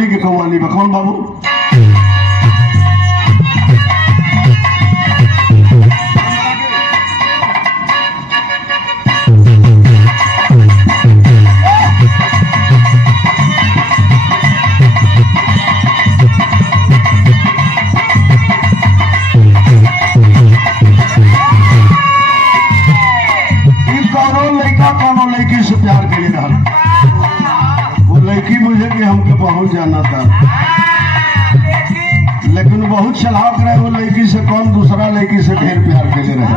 बोली के कौवाली बकौन बाबू से प्यार के लिए रहा वो लड़की मुझे कि हमके बहुत जाना था, लेकिन बहुत चलाक रहे। वो लड़की से कौन दूसरा लड़की से ढेर प्यार के लिए रहे।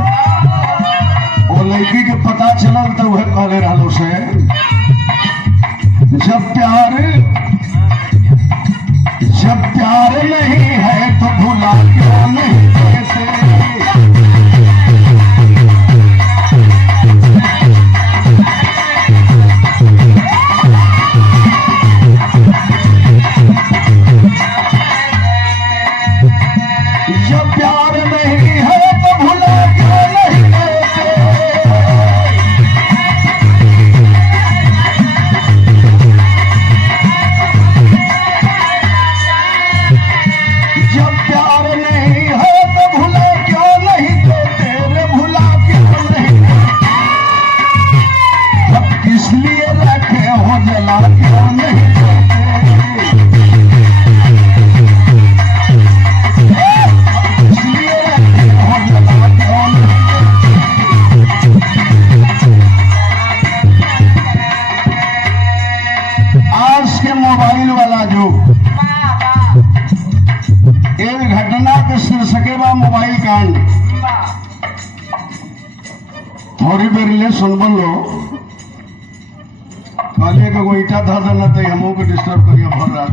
वो लड़की के पता चलल तो वह कहले रहा से जब प्यार नहीं है तो भुला क्यों नहीं देते। मोबाइल वाला जो एक घटना के शीर्षके बा मोबाइल कांड। थोड़ी देर ले सुन लो खाली का कोई ईटा धर देना तो हमों को डिस्टर्ब करिए भर रात।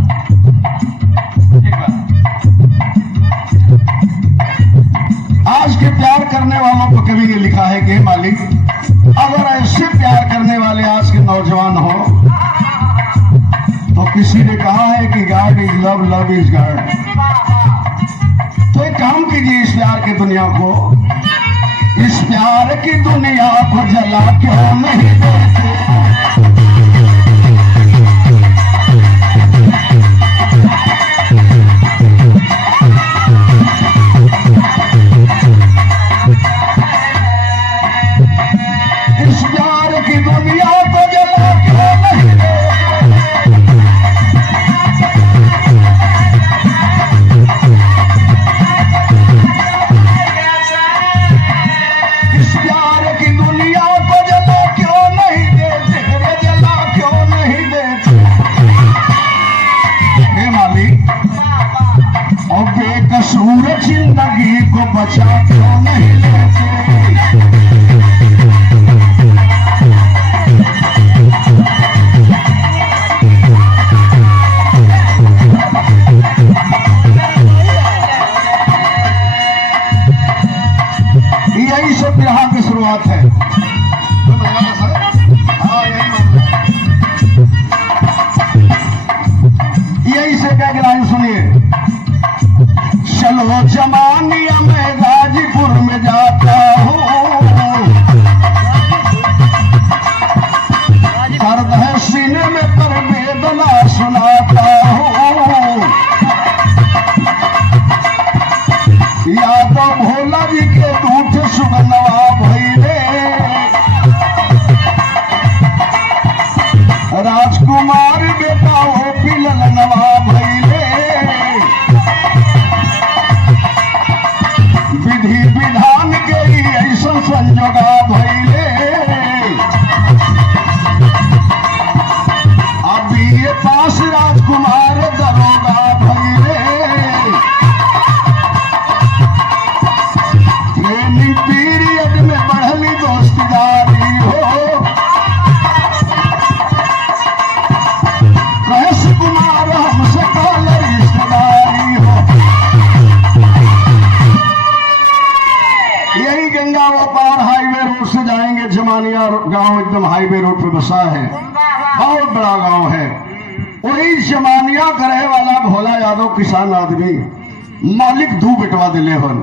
आज के प्यार करने वालों को कवि ने लिखा है कि मालिक अगर ऐसे प्यार करने वाले आज के नौजवान हो तो किसी ने कहा है कि God is love, love is God. तो एक काम कीजिए इस प्यार की दुनिया को, इस प्यार की दुनिया को जला क्यों नहीं देते। इस प्यार की दुनिया को जला क्यों नहीं देते। बेकसूर जिंदगी को बचा क्यों नहीं लेते। यही सब बिरहा की शुरुआत है। यही से क्या लाइन सुनिए। चलो जमानिया में गाजीपुर में जाता हूँ, दर्द है सीने में पर वेदना सुनाता हूँ। यादव भोला जी के दूठ सुगनवा भैले, राजकुमार बेटा हो पिलल नवा भैले। विधि विधान के ऐसा संजोगा भैले, अभी ये पास राजकुमार दरोगा भैले। ट्रेनिंग पीरियड में बढ़ली दोस्तीदारी हो, कैसे कुमार हमसे कॉल रिश्तेदारी हो। यही गंगा पार हाईवे रोड से जाएंगे। जमानिया गांव एकदम हाईवे रोड पे बसा है, बहुत बड़ा गांव है। वही जमानिया का रहे वाला भोला यादव किसान आदमी, मालिक दू बेटवा दिले हन।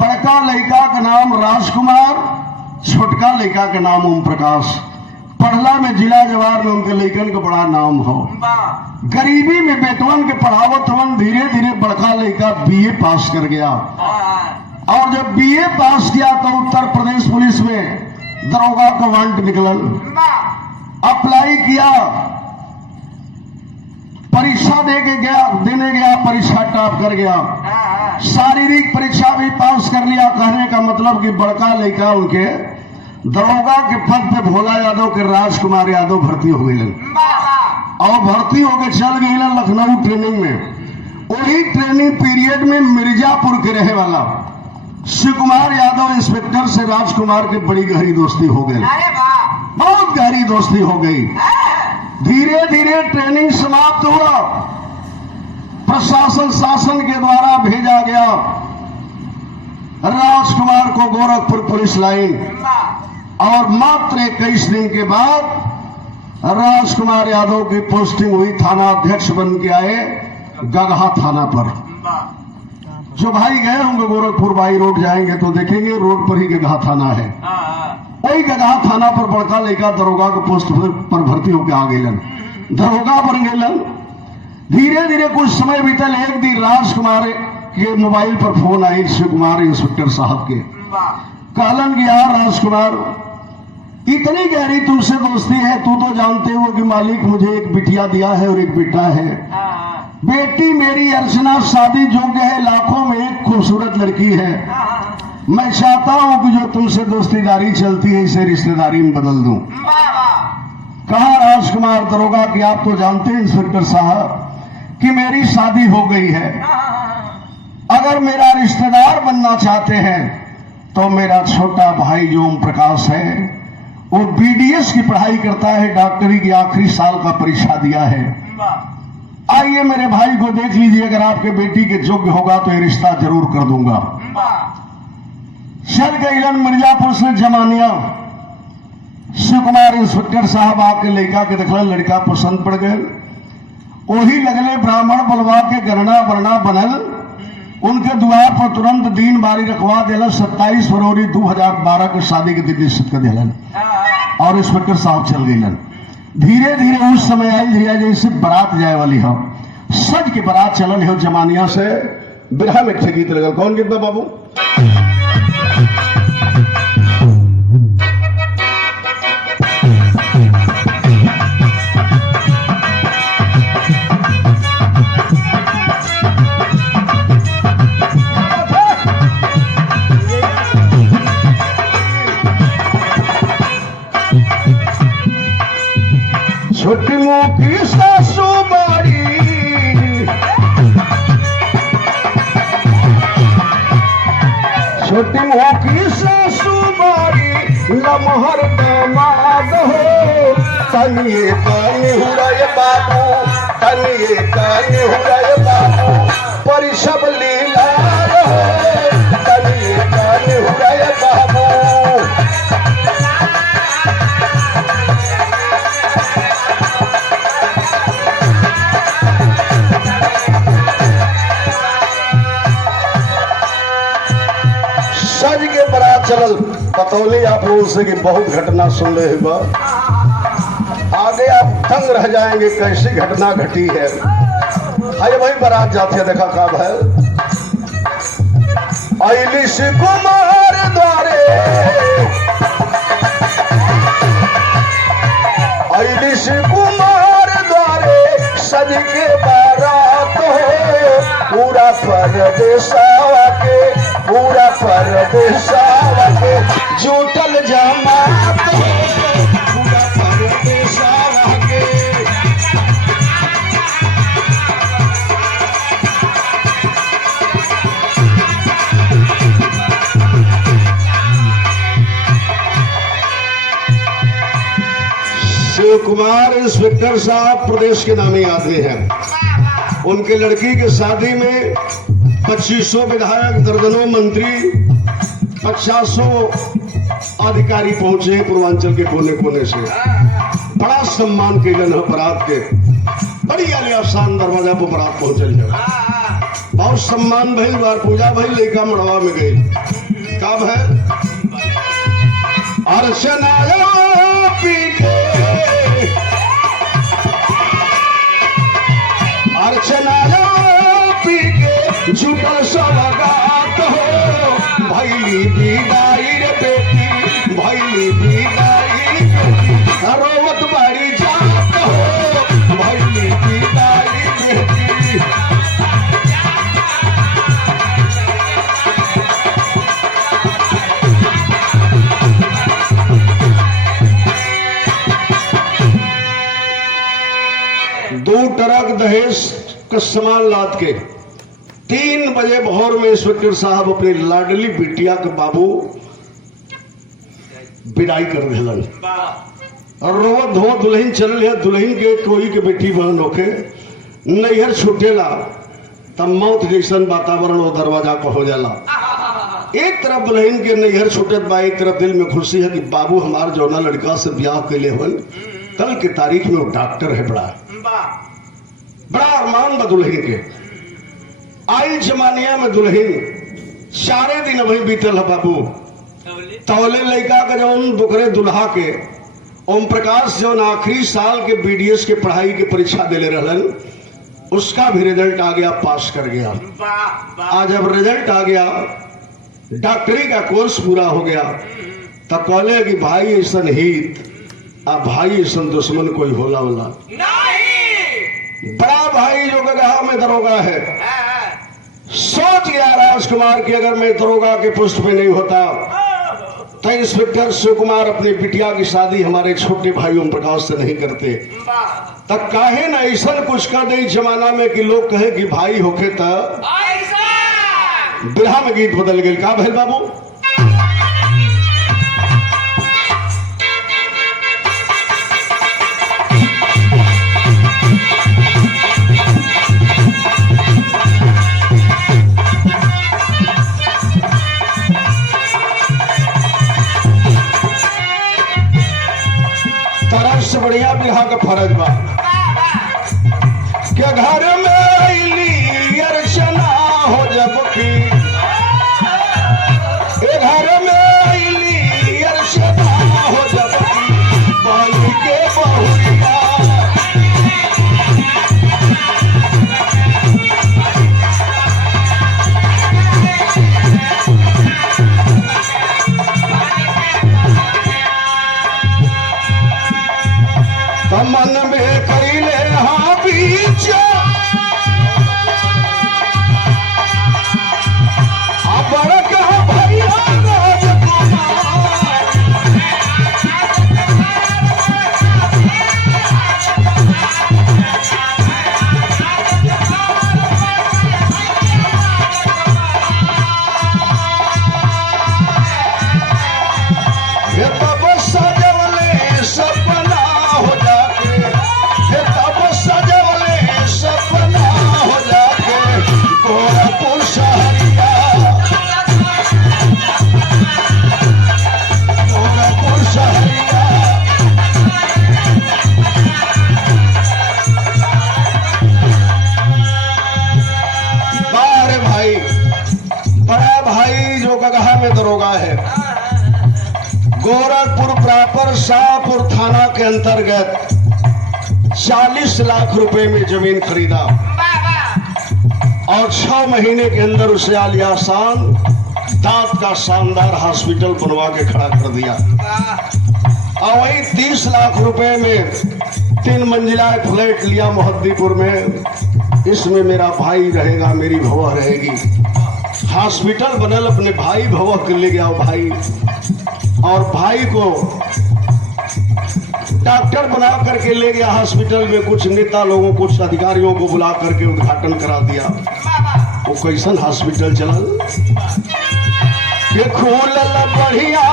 बड़का लड़का का नाम राजकुमार, छोटका लड़का का नाम ओम प्रकाश। पढ़ला में जिला जवार में उनके लेखन का बड़ा नाम हो। गरीबी में बेटवन के पढ़ावत हवन, धीरे धीरे बड़का लड़का बीए पास कर गया। और जब बीए पास किया तो उत्तर प्रदेश पुलिस में दरोगा का वांट निकलल, अप्लाई किया, परीक्षा देने गया, परीक्षा टॉप कर गया, शारीरिक परीक्षा भी पास कर लिया। कहने का मतलब कि बड़का लड़का उनके दरोगा के पद पे भोला यादव के राजकुमार यादव भर्ती हो गए और भर्ती होकर चल गए लखनऊ ट्रेनिंग में। वही ट्रेनिंग पीरियड में मिर्जापुर के रहे वाला शिव कुमार यादव इंस्पेक्टर से राजकुमार की बड़ी गहरी दोस्ती हो गई, बहुत गहरी दोस्ती हो गई। धीरे धीरे ट्रेनिंग समाप्त हुआ, प्रशासन शासन के द्वारा भेजा गया राजकुमार को गोरखपुर पुलिस लाइन। और मात्र 21 दिन के बाद राजकुमार यादव की पोस्टिंग हुई, थाना अध्यक्ष बन के आए गगहा थाना पर। जो भाई गए होंगे गोरखपुर बाई रोड जाएंगे तो देखेंगे रोड पर ही गगहा थाना है। वही गगहा थाना पर बड़का लड़का दरोगा के पोस्ट पर भर्ती होकर आ गए, दरोगा बन गए। धीरे धीरे कुछ समय बीतल, एक दिन राजकुमार के मोबाइल पर फोन आई शिव कुमार इंस्पेक्टर साहब के। कहलन कि यार राजकुमार, इतनी गहरी तुमसे दोस्ती है, तू तो जानते हो कि मालिक मुझे एक बिटिया दिया है और एक बेटा है। बेटी मेरी अर्चना शादी योग्य है, लाखों में एक खूबसूरत लड़की है। मैं चाहता हूं कि जो तुमसे दोस्तीदारी चलती है इसे रिश्तेदारी में बदल दूं। कहा राजकुमार दरोगा कि आप तो जानते हैं इंस्पेक्टर साहब कि मेरी शादी हो गई है, अगर मेरा रिश्तेदार बनना चाहते हैं तो मेरा छोटा भाई जो ओम प्रकाश है वो बीडीएस की पढ़ाई करता है, डॉक्टरी की आखिरी साल का परीक्षा दिया है। आइए मेरे भाई को देख लीजिए, अगर आपके बेटी के योग्य होगा तो ये रिश्ता जरूर कर दूंगा। चल गए मिर्जापुर से जमानिया। शिव कुमार इंस्पेक्टर साहब आके लड़का के देखल, लड़का पसंद पड़ गए। वही लगले ब्राह्मण बुलवा के गणना बरना बनल, उनके द्वार पर तुरंत दिन बारी रखवा दिला। 27 फरवरी 2012 के शादी के दिन निश्चित कर दिलन और इंस्पेक्टर साहब चल गए। धीरे धीरे उस समय आई धीरे जैसे बारात जाए वाली हो, सज के बारात चलन हो जमानिया से। बिरहा में गीत लगल, कौन गीत बा बाबू? छोटी मोटी सासू बाड़ी, छोटी मोटी सासू बाड़ी, लमहर दामाद हो। तनिए कानी हुराय बाबू, तनिए कानी हुराय बाबू, परिशब लीला हो। तनिए कानी हुराय बाबू, सज के बारात चलल। बतौली आप लोगों से कि बहुत घटना सुन रहे हो, आगे आप दंग रह जाएंगे कैसी घटना घटी है। आइए भाई बारात जाते हैं, देखा कब है। अली शिव कुमार द्वारे, अली शिव कुमार द्वारे सज के बारात हो। पूरा परदेसावा के, पूरा परदेसावा के जुटल जमात हो। पूरा परदेसावा के, शिव कुमार इंस्पेक्टर साहब प्रदेश के नामी आदमी हैं। उनके लड़की की शादी में 2500 विधायक, दर्जनों मंत्री, 500 अधिकारी पहुंचे पूर्वांचल के कोने कोने से। बड़ा सम्मान कैलन है बारात के, बड़ी आलिशान दरवाजा पर बारात पहुंचल है। बहुत सम्मान भइल, बार पूजा भइल, लड़का मड़वा में गई। कब है अर्चना पीके अर्चना पी के झूठल सवगात हो भैली विदाई रे बेटी भैली विदाई बेटी रोवत बाड़ी जात हो भैली विदाई बेटी। दो ट्रक दहेज का सामान लाद के 3 बजे भोर में इंस्पेक्टर साहब अपनी लाडली बिटिया के बाबू विदाई कर दिलन और रोवत धोवत दुल्हन चल रहे। दुल्हन के कोई के बेटी बहन होके नैहर छूटेला तब मौत जैसन वातावरण वो दरवाजा पर हो जाला। एक तरफ दुल्हन के नैहर छूटत बा, एक तरफ दिल में खुशी है कि बाबू हमार जौना लड़का से ब्याह के लिए हुन कल की तारीख में वो डॉक्टर है। बड़ा अरमान बा दुल्हन के। आई जमानिया में दुल्हन 4 दिन अभी बीतल है बाबू तौले लड़का के जौन बुकरे दुल्हा के ओम प्रकाश जौन आखिरी साल के बीडीएस के पढ़ाई की परीक्षा देले रहलन उसका भी रिजल्ट आ गया, पास कर गया। आज जब रिजल्ट आ गया डॉक्टरी का कोर्स पूरा हो गया तब कहले कि भाई ऐसा हित आ भाई ऐसा दुश्मन कोई होला होला नहीं। बड़ा भाई जो गगहा में दरोगा है सोच गया राजकुमार की अगर मैं दरोगा के पोस्ट पे नहीं होता तो इंस्पेक्टर शिव कुमार अपनी बिटिया की शादी हमारे छोटे भाई ओम प्रकाश से नहीं करते। तब काहे ना ऐसा कुछ कर दे जमाना में कि लोग कहे कि भाई होके तब बिरहा में गीत बदल गए का भैल बाबू। तरह से बढ़िया बिरहा का फर्ज बा के घर में अली अर्चना हो जब की घर में अली अर्चना हो जब की बाली के बहुरिया मन में करीले हाँ बीच बड़का भैया दरोगा है गोरखपुर प्रॉपर शाहपुर थाना के अंतर्गत 40 लाख रुपए में जमीन खरीदा और 6 महीने के अंदर उसे आलियासान दांत का शानदार हॉस्पिटल बनवा के खड़ा कर दिया और वही 30 लाख रुपए में 3 मंजिला फ्लैट लिया मोहद्दीपुर में। इसमें मेरा भाई रहेगा, मेरी भवा रहेगी। हॉस्पिटल बनल अपने भाई भवा के ले गया भाई और भाई को डॉक्टर बना करके ले गया हॉस्पिटल में। कुछ नेता लोगों कुछ अधिकारियों को बुला करके उद्घाटन करा दिया। वो कैसन हॉस्पिटल चलल के खोलल बढ़िया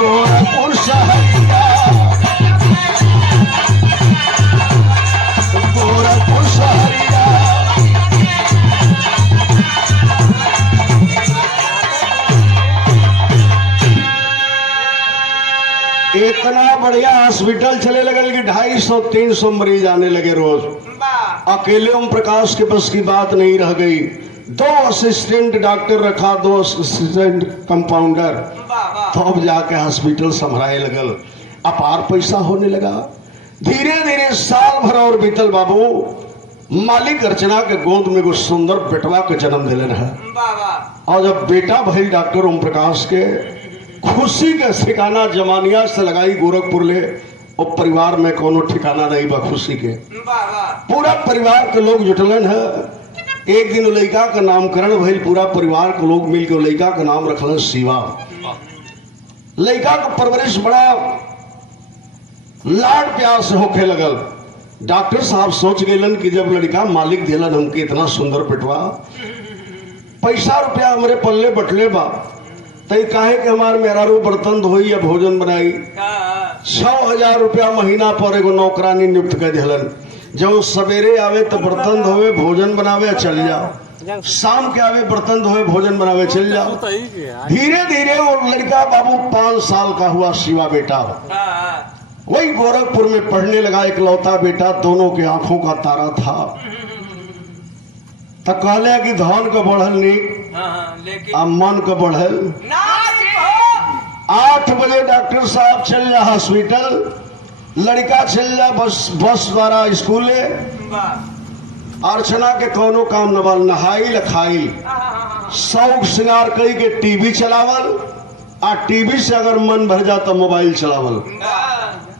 गोरखपुर शहर इतना बढ़िया हॉस्पिटल चले लगल कि 250-300 मरीज आने लगे रोज। अकेले ओम प्रकाश के बस की बात नहीं रह गई। 2 असिस्टेंट डॉक्टर रखा, 2 असिस्टेंट कंपाउंडर, तो अब जाके हॉस्पिटल संभराए लगल। अपार पैसा होने लगा। धीरे धीरे साल भर और बीतल बाबू। मालिक अर्चना के गोद में कुछ सुंदर बेटवा के जन्म दिलन है। और जब बेटा भई डॉक्टर ओम प्रकाश के, खुशी के ठिकाना जमानिया से लगाई गोरखपुर ले। और परिवार में कोनो ठिकाना नहीं बा खुशी के। पूरा परिवार के लोग जुटलन है। एक दिन लड़का का नामकरण भइल। पूरा परिवार के लोग मिलकर लड़का का नाम रखलन शिवा। लड़का का परवरिश बड़ा लाड प्यार से होखे लगल। डॉक्टर साहब सोच गए कि जब लड़का मालिक दिलन हमके इतना सुंदर पेटवा, पैसा रुपया हमारे पल्ले बटले बा, तई काहे के हमार मेहरारू बर्तन धोई या भोजन बनाई। 6000 रुपया महीना पर एगो नौकरानी नियुक्त कर दिलन। जब सवेरे आवे तो बर्तन धोवे, भोजन बनावे, चल जाओ। शाम के आवे, बर्तन धोवे, भोजन बनावे, चल जाओ। धीरे धीरे वो लड़का बाबू 5 साल का हुआ। शिवा बेटा वही गोरखपुर में पढ़ने लगा। इकलौता बेटा, दोनों के आंखों का तारा था। तो कहले कि धन का बढ़ल नहीं, अब मन का बढ़ल। 8 बजे डॉक्टर साहब चल जा हॉस्पिटल, लड़का चल जा बस द्वारा स्कूले। अर्चना के कोनो काम न बल, नहाई लखाई, शौक श्रृंगार कई के टीवी चलावल। आ टीवी से अगर मन भर जाता मोबाइल चलावल।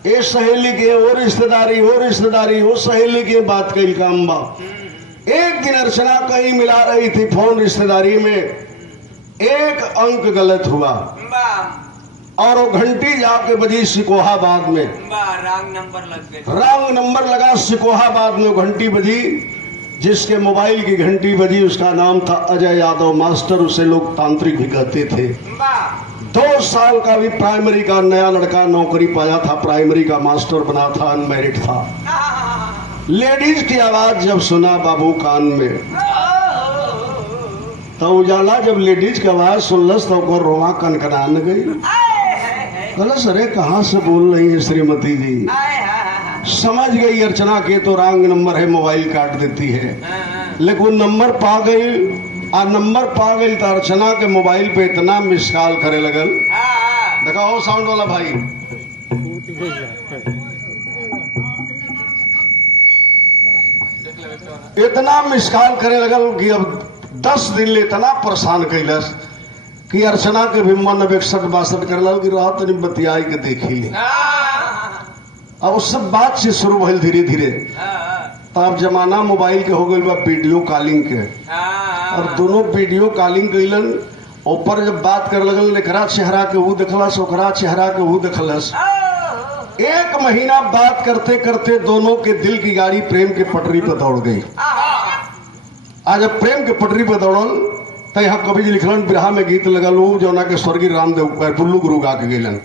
ए सहेली के वो रिश्तेदारी, वो रिश्तेदारी, वो सहेली के बात कई काम बा। एक दिन अर्चना कहीं मिला रही थी फोन रिश्तेदारी में, एक अंक गलत हुआ और वो घंटी जाके बजी सिकोहाबाद में। रंग नंबर लगा सिकोहाबाद में घंटी बजी। जिसके मोबाइल की घंटी बजी उसका नाम था अजय यादव मास्टर। उसे लोग तांत्रिक भी कहते थे। 2 साल का भी प्राइमरी का नया लड़का नौकरी पाया था। प्राइमरी का मास्टर बना था, अनमैरिड था। लेडीज की आवाज जब सुना बाबू कान में, तो उजाला जब लेडीज की आवाज सुनलस तो रोवा कनकनान गई। कलस अरे कहाँ से बोल रही है श्रीमती जी। समझ गई अर्चना के तो रॉन्ग नंबर है, मोबाइल काट देती है। लेकिन नंबर पा गई। आ नंबर पा गई तो अर्चना के मोबाइल पे इतना मिस कॉल करे लगल। दिखाओ साउंड वाला भाई। इतना मिस कॉल करे लगल कि अब 10 दिन ले इतना परेशान कैलस कि अर्चना के भी मन 61-62 कर लग कि रात नहीं बतियाई के देखी ले। अब उस सब बात से शुरू भइल धीरे धीरे। तो अब जमाना मोबाइल के हो गई बा वीडियो कॉलिंग के। और दोनों वीडियो कॉलिंग कैलन। ऊपर जब बात कर लगल, एकरा चेहरा के वो देखलस, ओकरा चेहरा के वो देखलस। 1 महीना बात करते करते दोनों के दिल की गाड़ी प्रेम के पटरी पर दौड़ गई। आज जब प्रेम के पटरी पर दौड़ल तो यहाँ कवि जी लिखलन, बिरहा में गीत लगल वो जौना के स्वर्गीय रामदेव पुल्लू गुरु गा के गेलन।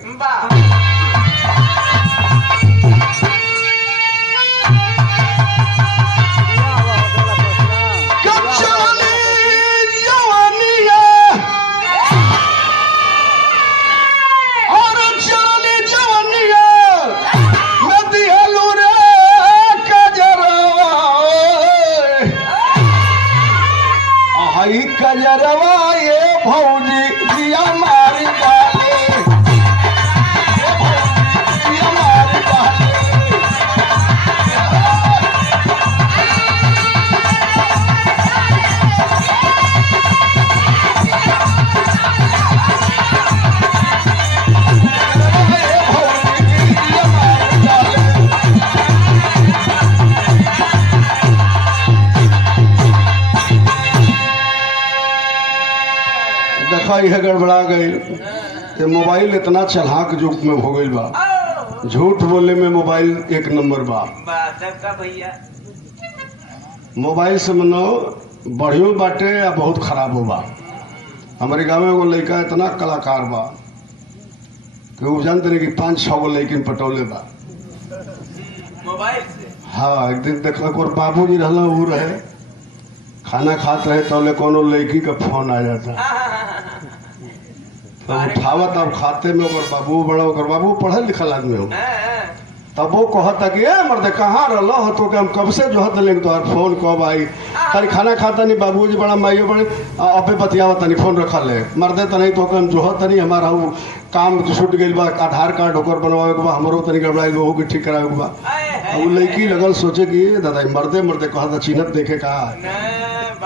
कजरवा ये भौजी दिया मारी डाले, ये भौजी दिया मारी डाले। देखा यह गड़बड़ा गई कि मोबाइल इतना चलाक युग में हो गई बा। झूठ बोले में मोबाइल 1 नंबर बा। मोबाइल से मनो बढ़ियो बाटे या बहुत खराब हो बा। हमारे गाँव में एगो लड़का इतना कलाकार बा कि वो जानते नहीं कि 5-6 गो लड़किन पटौले बा मोबाइल से। हाँ, एक दिन देखा और बाबू जी रहला वो रहे, खाना खात रहे तो कोनो लड़की का फोन आ जाता तो उठावत अब खाते में ओकर बाबू बड़ा ओकर बाबू पढ़ल लिखल आदमी हो तब वो कहता कि मर्द कहाँ रह हो तो हम कब से जो है लेकिन तोहर फोन कब आई तारी खाना खाता नहीं बाबूजी बड़ा माइयो बड़े अबे बतियावत नहीं फोन रखल है मर्दे तो नहीं तो हम जो है नहीं हमारा वो काम छूट गई बा आधार कार्ड होकर बनवावे के बा हमरो तनी गड़बड़ाई हो के ठीक करावे के बा वो लड़की लगल सोचे कि दादा मर्दे मर्दे कहता चिन्हत देखे का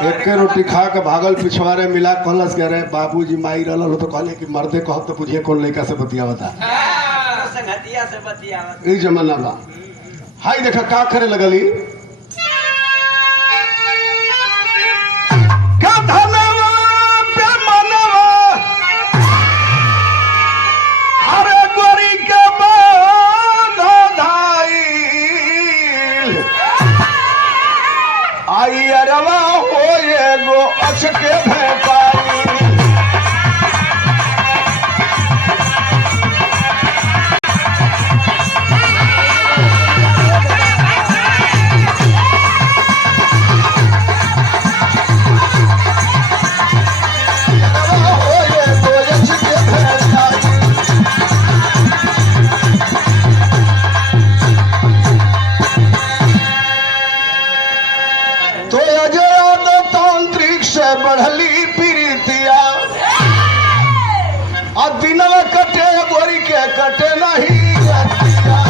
एक के रोटी खा के भागल पिछवारे मिला कहलस कह रहे बाबूजी माई रहल तो कहले कि मर्दे कहत तो पूछिए कौन लड़का से बतियावता ई जमाना बा हाई देखा का करे लगली का धनवा पे मनवा अरे गोरी के बांधा धाइल आई अरवा होए गो अचके भेपाई बढ़ली प्रीतिया दिनवा कटे गोरी के कटे नहीं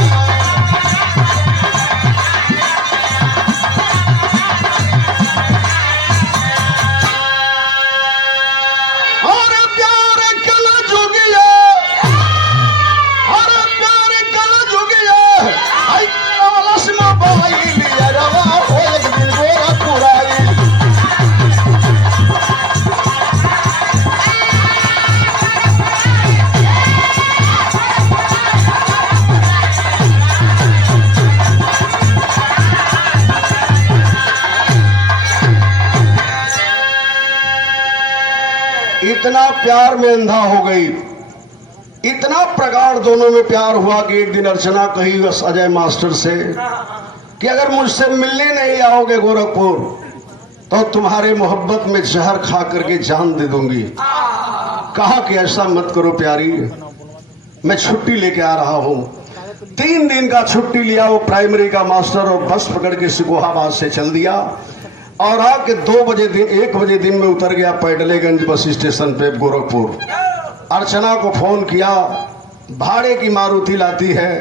और प्यार कल जुगिया और प्यार कल जुगिया आई लक्ष्मण बाई लिया रवा हो एक दिन गोरा पुराई इतना प्यार में अंधा हो गई इतना प्रगाढ़ दोनों में प्यार हुआ कि एक दिन अर्चना कही बस अजय मास्टर से कि अगर मुझसे मिलने नहीं आओगे गोरखपुर तो तुम्हारे मोहब्बत में जहर खा करके जान दे दूंगी कहा कि ऐसा मत करो प्यारी मैं छुट्टी लेके आ रहा हूं 3 दिन का छुट्टी लिया वो प्राइमरी का मास्टर और बस पकड़ के सिकोहाबाद से चल दिया और आके 1 बजे दिन में उतर गया पैडलेगंज बस स्टेशन पे गोरखपुर अर्चना को फोन किया भाड़े की मारुति लाती है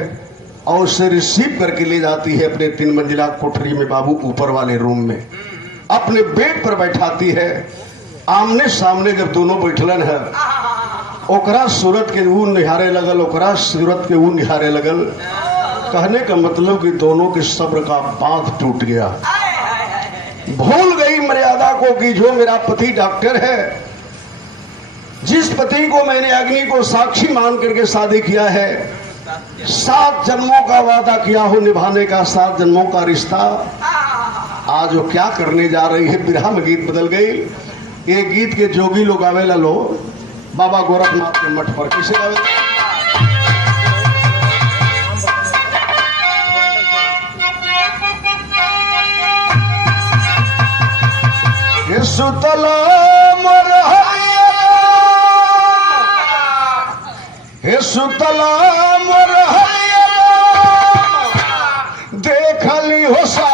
और उसे रिसीव करके ले जाती है अपने 3 मंजिला कोठरी में बाबू ऊपर वाले रूम में अपने बेड पर बैठाती है आमने सामने जब दोनों बैठलन है ओकरा सूरत के वो निहारे लगल ओकरा सूरत के वो निहारे लगल कहने का मतलब कि दोनों के सब्र का बांध टूट गया भूल गई मर्यादा को कि जो मेरा पति डॉक्टर है जिस पति को मैंने अग्नि को साक्षी मान करके शादी किया है 7 जन्मों का वादा किया हो निभाने का 7 जन्मों का रिश्ता आज वो क्या करने जा रही है बिरहा में गीत बदल गई ये गीत के जोगी लोग आवेला लो बाबा गोरखनाथ के मठ पर किसे आवेला सुतला मोर हे सुतला मोर देखली हो सा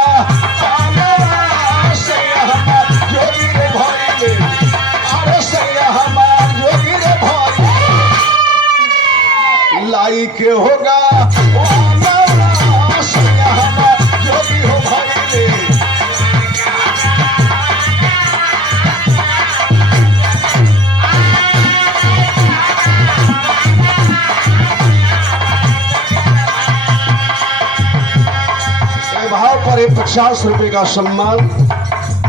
जोगी रे भाई अरे सैया हमार जोगी रे भाई लाई के होगा सैया हमार जोगी हो भाई पर 50 रुपए का सम्मान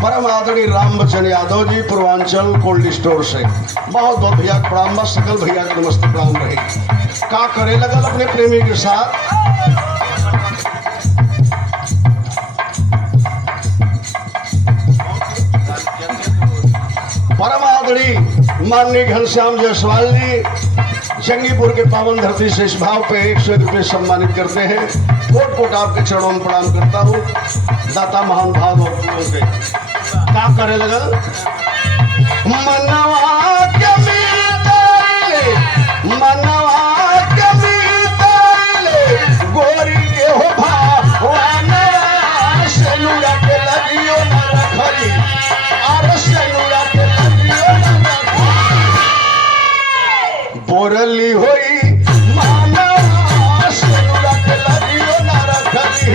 परम आदरणीय राम बच्चन यादव जी पूर्वांचल कोल्ड स्टोर से बहुत बहुत भैया प्रणाम सकल भैया के नमस्ते प्रणाम रहे का करे लगल अपने प्रेमी के साथ परम आदरणीय माननीय घनश्याम जायसवाल जी जंगीपुर के पावन धरती से इस भाव पे 100 रुपये सम्मानित करते हैं कोट कोट आपके चरणों में प्रणाम करता हूँ दाता महान भाव और के क्या करे लगल मनवा के मनवा के बीतले गोरी के हो भावना सेनुरा के लगियो न रखली और सेनुरा के लगियो न रखली बोरली होई मनवा सेनुरा के लगियो न रखली।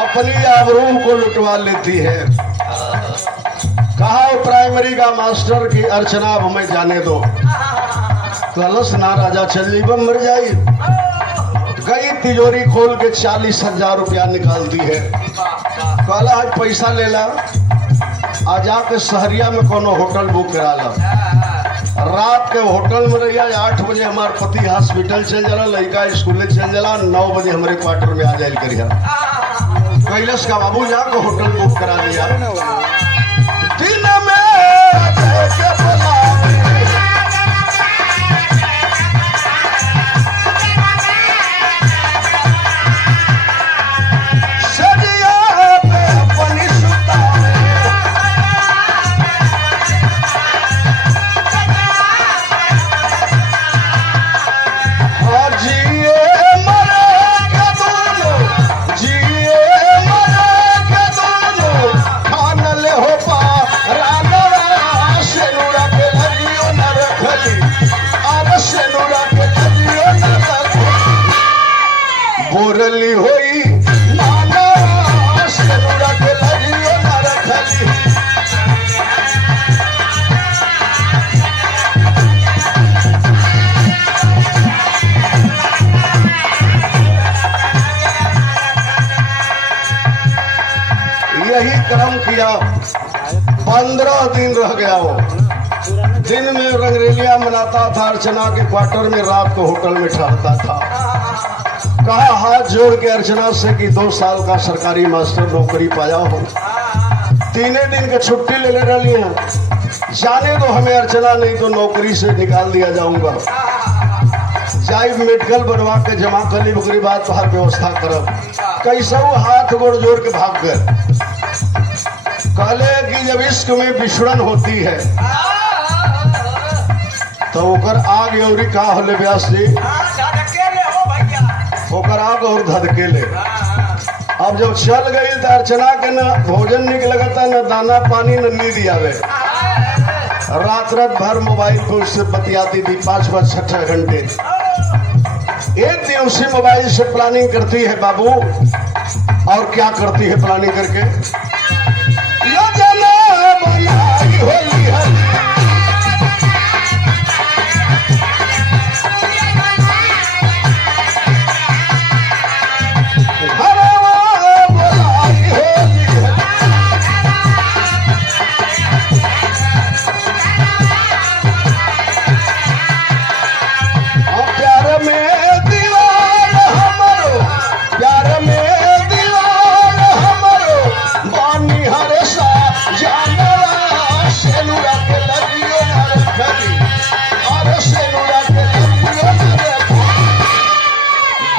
अपनी आबरू को लुटवा लेती है। कहा प्राइमरी का मास्टर की अर्चना अब हमें जाने दो। कलश ना राजा चल मर जाई। गई तिजोरी खोल के 40,000 रुपया निकाल दी है। कहला आज पैसा ले ला आ जाके सहरिया में कोनो होटल बुक करा ला। रात के होटल में रहिया 8 बजे हमारे पति हॉस्पिटल चल जाला, लड़का स्कूल चल जाला, 9 बजे हमारे क्वार्टर में आ जाए करिया। कैलाश का बाबू जाकर होटल बुक करा लिया। दिन में सजिया पे अपनी सुता बोरली होई नाना सेनुरा के लगियो न रखली। यही कर्म किया। 15 दिन रह गया वो। दिन में रंगरेलिया मनाता था, अर्चना के क्वार्टर में, रात को होटल में ठहरता था। कहा हाथ जोड़ के अर्चना से कि 2 साल का सरकारी मास्टर नौकरी पाया हो। 3 दिन की छुट्टी ले रही है। जाने दो हमें अर्चना, नहीं तो नौकरी से निकाल दिया जाऊंगा। जाइब मेडिकल बनवा के जमा कली बकरी बात तो हर व्यवस्था करब। कैसा हाथ गोड़ जोड़ के भाग गए। कहले कि जब इश्क में बिछड़न होती है तो ओकर आग योरी का होले व्यास जी, ओकर आग और धधकेले। अब जब चल गई तो अर्चना के न भोजन निक लगता, न दाना पानी, न नींद आवे। रात भर मोबाइल पर उससे बतियाती थी 5-6 घंटे। एक दिन उसी मोबाइल से प्लानिंग करती है बाबू। और क्या करती है प्लानिंग करके? योजना बनाई होली है।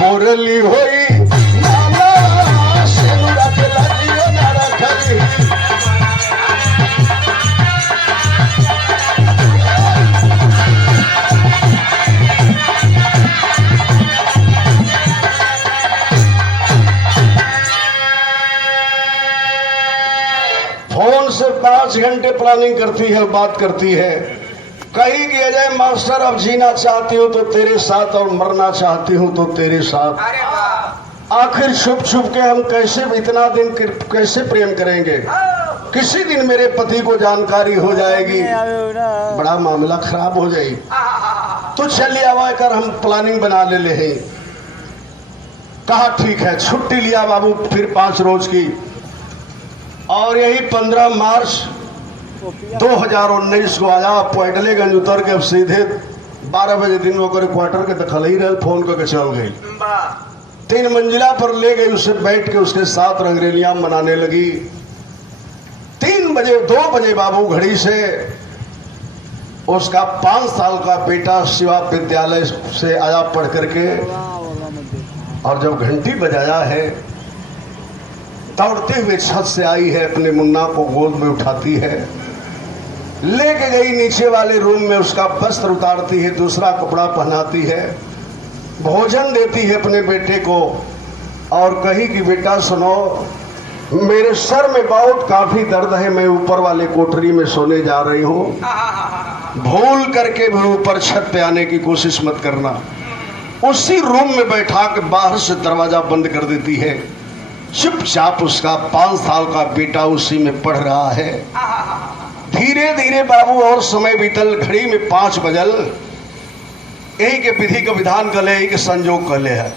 बोरली होई नाना सेनुरा के लगियो न रखली। फोन से 5 घंटे प्लानिंग करती है, बात करती है। कही कि अजय मास्टर अब जीना चाहती हूँ तो तेरे साथ और मरना चाहती हूँ तो तेरे साथ। आखिर छुप छुप के हम कैसे इतना दिन कैसे प्रेम करेंगे? किसी दिन मेरे पति को जानकारी हो जाएगी, बड़ा मामला खराब हो जाएगी। तो चलिए आवा कर हम प्लानिंग बना ले हैं। कहा ठीक है। छुट्टी लिया बाबू फिर 5 रोज की। और यही 15 मार्च 2019 को आया। पैडलेगंज उतर के अब सीधे 12 बजे दिन होकर क्वार्टर के दखल ही रहे, फोन करके चल गई। 3 मंजिला पर ले गई, उससे बैठ के उसके साथ रंगरेलियां मनाने लगी। 2 बजे बाबू घड़ी से उसका 5 साल का बेटा शिवा विद्यालय से आया पढ़ करके। और जब घंटी बजाया है, दौड़ते हुए छत से आई है, अपने मुन्ना को गोद में उठाती है, लेके गई नीचे वाले रूम में, उसका वस्त्र उतारती है, दूसरा कपड़ा पहनाती है, भोजन देती है अपने बेटे को और कही कि बेटा सुनो, मेरे सर में बहुत काफी दर्द है, मैं ऊपर वाले कोठरी में सोने जा रही हूँ, भूल करके भी ऊपर छत पे आने की कोशिश मत करना। उसी रूम में बैठा के बाहर से दरवाजा बंद कर देती है। चुपचाप उसका 5 साल का बेटा उसी में पढ़ रहा है। धीरे धीरे बाबू और समय बीतल, घड़ी में 5 बजल। यही के विधि का विधान कले, यही के संजोग कले है।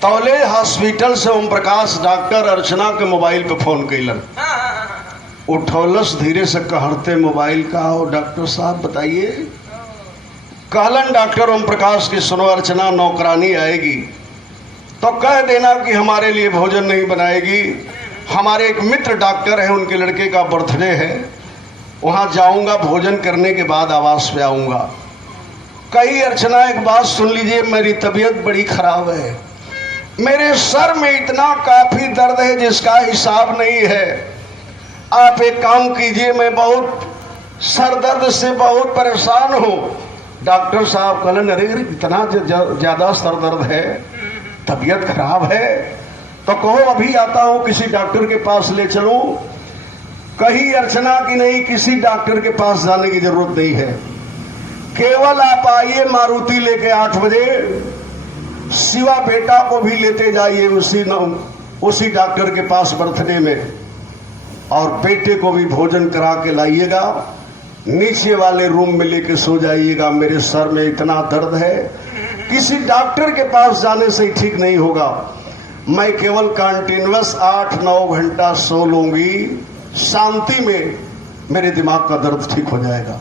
तौले हॉस्पिटल से ओम प्रकाश डॉक्टर अर्चना के मोबाइल पे फोन कैलन। उठौलस धीरे से कहते मोबाइल का हो, डॉक्टर साहब बताइए। कहलन डॉक्टर ओम प्रकाश की सुनो, अर्चना नौकरानी आएगी तो कह देना कि हमारे लिए भोजन नहीं बनाएगी, हमारे एक मित्र डॉक्टर है, उनके लड़के का बर्थडे है, वहाँ जाऊँगा, भोजन करने के बाद आवास पे आऊँगा। कही अर्चना एक बात सुन लीजिए, मेरी तबीयत बड़ी खराब है, मेरे सर में इतना काफ़ी दर्द है जिसका हिसाब नहीं है। आप एक काम कीजिए, मैं बहुत सर दर्द से बहुत परेशान हूँ। डॉक्टर साहब कहलन अरे इतना ज़्यादा सर दर्द है, तबीयत खराब है, तो कहो अभी आता हूँ, किसी डॉक्टर के पास ले चलूँ। कही अर्चना की नहीं, किसी डॉक्टर के पास जाने की जरूरत नहीं है, केवल आप आइए मारुति लेके 8 बजे, शिवा बेटा को भी लेते जाइए उसी डॉक्टर के पास बर्थडे में, और बेटे को भी भोजन करा के लाइएगा, नीचे वाले रूम में लेके सो जाइएगा, मेरे सर में इतना दर्द है, किसी डॉक्टर के पास जाने से ही ठीक नहीं होगा, मैं केवल कंटिन्यूअस 8-9 घंटा सो लूंगी, शांति में मेरे दिमाग का दर्द ठीक हो जाएगा।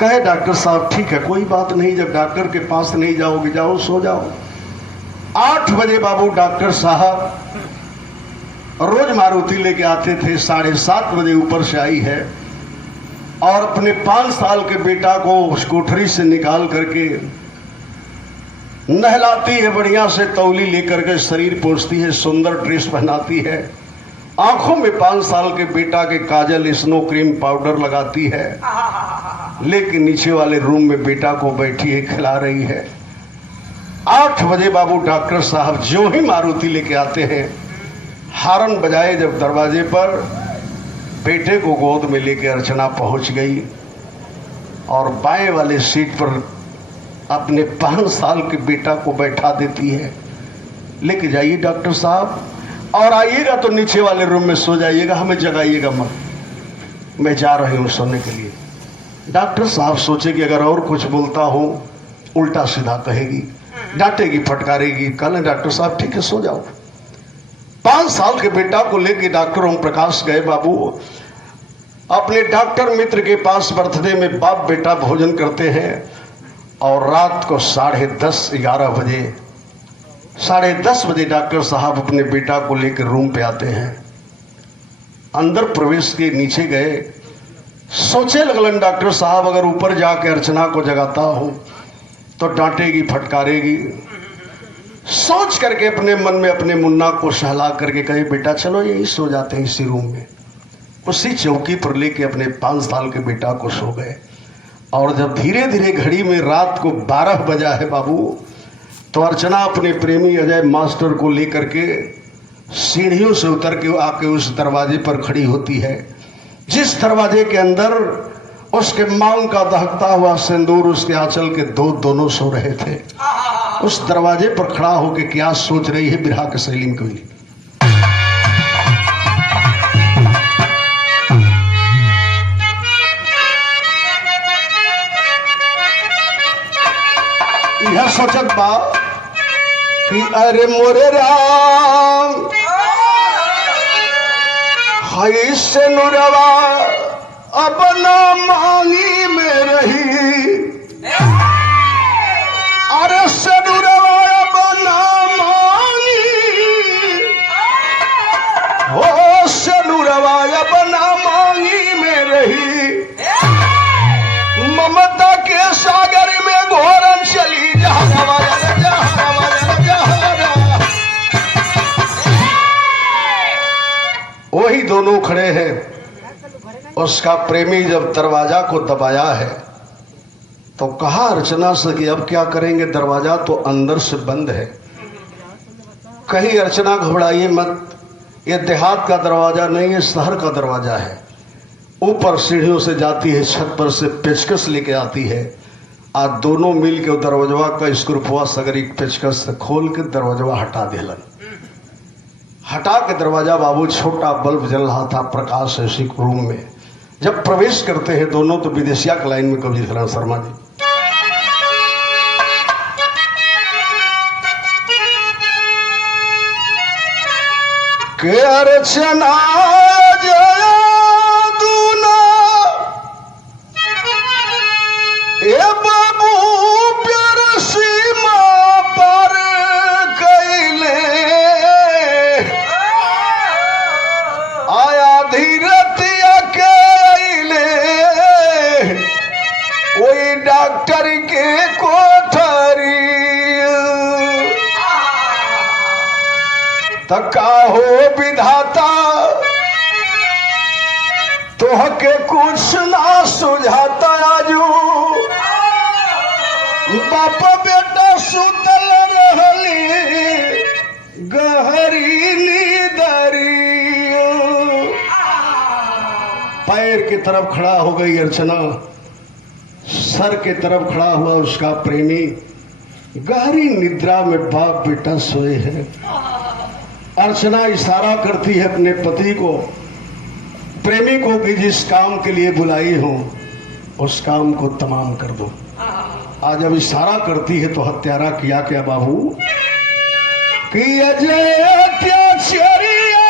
कहे डॉक्टर साहब ठीक है, कोई बात नहीं, जब डॉक्टर के पास नहीं जाओगे, जाओ सो जाओ। 8 बजे बाबू डॉक्टर साहब रोज मारुति लेके आते थे, 7:30 बजे ऊपर से आई है और अपने 5 साल के बेटा को उस कोठरी से निकाल करके नहलाती है, बढ़िया से तौली लेकर के शरीर पोंछती है, सुंदर ड्रेस पहनाती है, आंखों में 5 साल के बेटा के काजल, स्नो क्रीम पाउडर लगाती है, लेकिन नीचे वाले रूम में बेटा को बैठी है, खिला रही है। 8 बजे बाबू डॉक्टर साहब जो ही मारुति लेके आते हैं, हारन बजाए जब दरवाजे पर, बेटे को गोद में लेके अर्चना पहुंच गई और बाएं वाले सीट पर अपने 5 साल के बेटा को बैठा देती है। लेके जाइए डॉक्टर साहब, और आइएगा तो नीचे वाले रूम में सो जाइएगा, हमें जगाइएगा मत, मैं जा रही हूँ सोने के लिए। डॉक्टर साहब सोचे कि अगर और कुछ बोलता हूँ उल्टा सीधा कहेगी, डांटेगी, फटकारेगी। कल डॉक्टर साहब ठीक है सो जाओ। 5 साल के बेटा को लेके डॉक्टर ओम प्रकाश गए बाबू अपने डॉक्टर मित्र के पास। बर्थडे में बाप बेटा भोजन करते हैं और रात को 10:30-11 बजे 10:30 बजे डॉक्टर साहब अपने बेटा को लेकर रूम पे आते हैं। अंदर प्रवेश के नीचे गए, सोचे लगलन डॉक्टर साहब अगर ऊपर जाके अर्चना को जगाता हूं तो डांटेगी, फटकारेगी। सोच करके अपने मन में अपने मुन्ना को सहला करके कहे बेटा चलो यही सो जाते हैं इसी रूम में। उसी चौकी पर लेके अपने 5 साल के बेटा को सो गए। और जब धीरे धीरे घड़ी में रात को 12 बजा है बाबू, तो अर्चना अपने प्रेमी अजय मास्टर को लेकर के सीढ़ियों से उतर के आके उस दरवाजे पर खड़ी होती है, जिस दरवाजे के अंदर उसके मांग का दहकता हुआ सिंदूर उसके आंचल के दोनों सो रहे थे। उस दरवाजे पर खड़ा होके क्या सोच रही है बिरहा के शैली में कोई। यह सोचत बा कि अरे मोरे राम हई से नुरवा अब ना मांगी में रही, अरे से नुरवा अब ना मांगी, हो से नुरवा अब ना मांगी में रही, ममता के सागर में घोरन चली जहां दोनों खड़े हैं। उसका प्रेमी जब दरवाजा को दबाया है तो कहा अर्चना से कि अब क्या करेंगे, दरवाजा तो अंदर से बंद है। कहीं अर्चना घबराइए मत, ये देहात का दरवाजा नहीं, ये शहर का दरवाजा है। ऊपर सीढ़ियों से जाती है, छत पर से पेचकस लेके आती है। आज दोनों मिल के दरवाजा का स्क्रूपवा सगरी पेचकस से खोल के दरवाजा हटा देलन। हटा के दरवाजा बाबू, छोटा बल्ब जल रहा था, प्रकाश ऐसी रूम में। जब प्रवेश करते हैं दोनों तो विदेशिया के लाइन में कवि खिलान शर्मा जी के अर्चना दूना ए बाबू प्यार सीमा पर कैले आया धीरतिया के अइले वही डॉक्टर के कोठरी तका हो विधाता तोहके कुछ ना सुझाता। आजू बाप बेटा सुतल रहली गहरी नींदरी। पैर की तरफ खड़ा हो गई अर्चना, सर के तरफ खड़ा हुआ उसका प्रेमी। गहरी निद्रा में बाप बेटा सोए हैं। अर्चना इशारा करती है अपने पति को, प्रेमी को कि जिस काम के लिए बुलाई हो उस काम को तमाम कर दो। आज जब इशारा करती है तो हत्यारा किया क्या बाबू कि अजय अत्याचारिया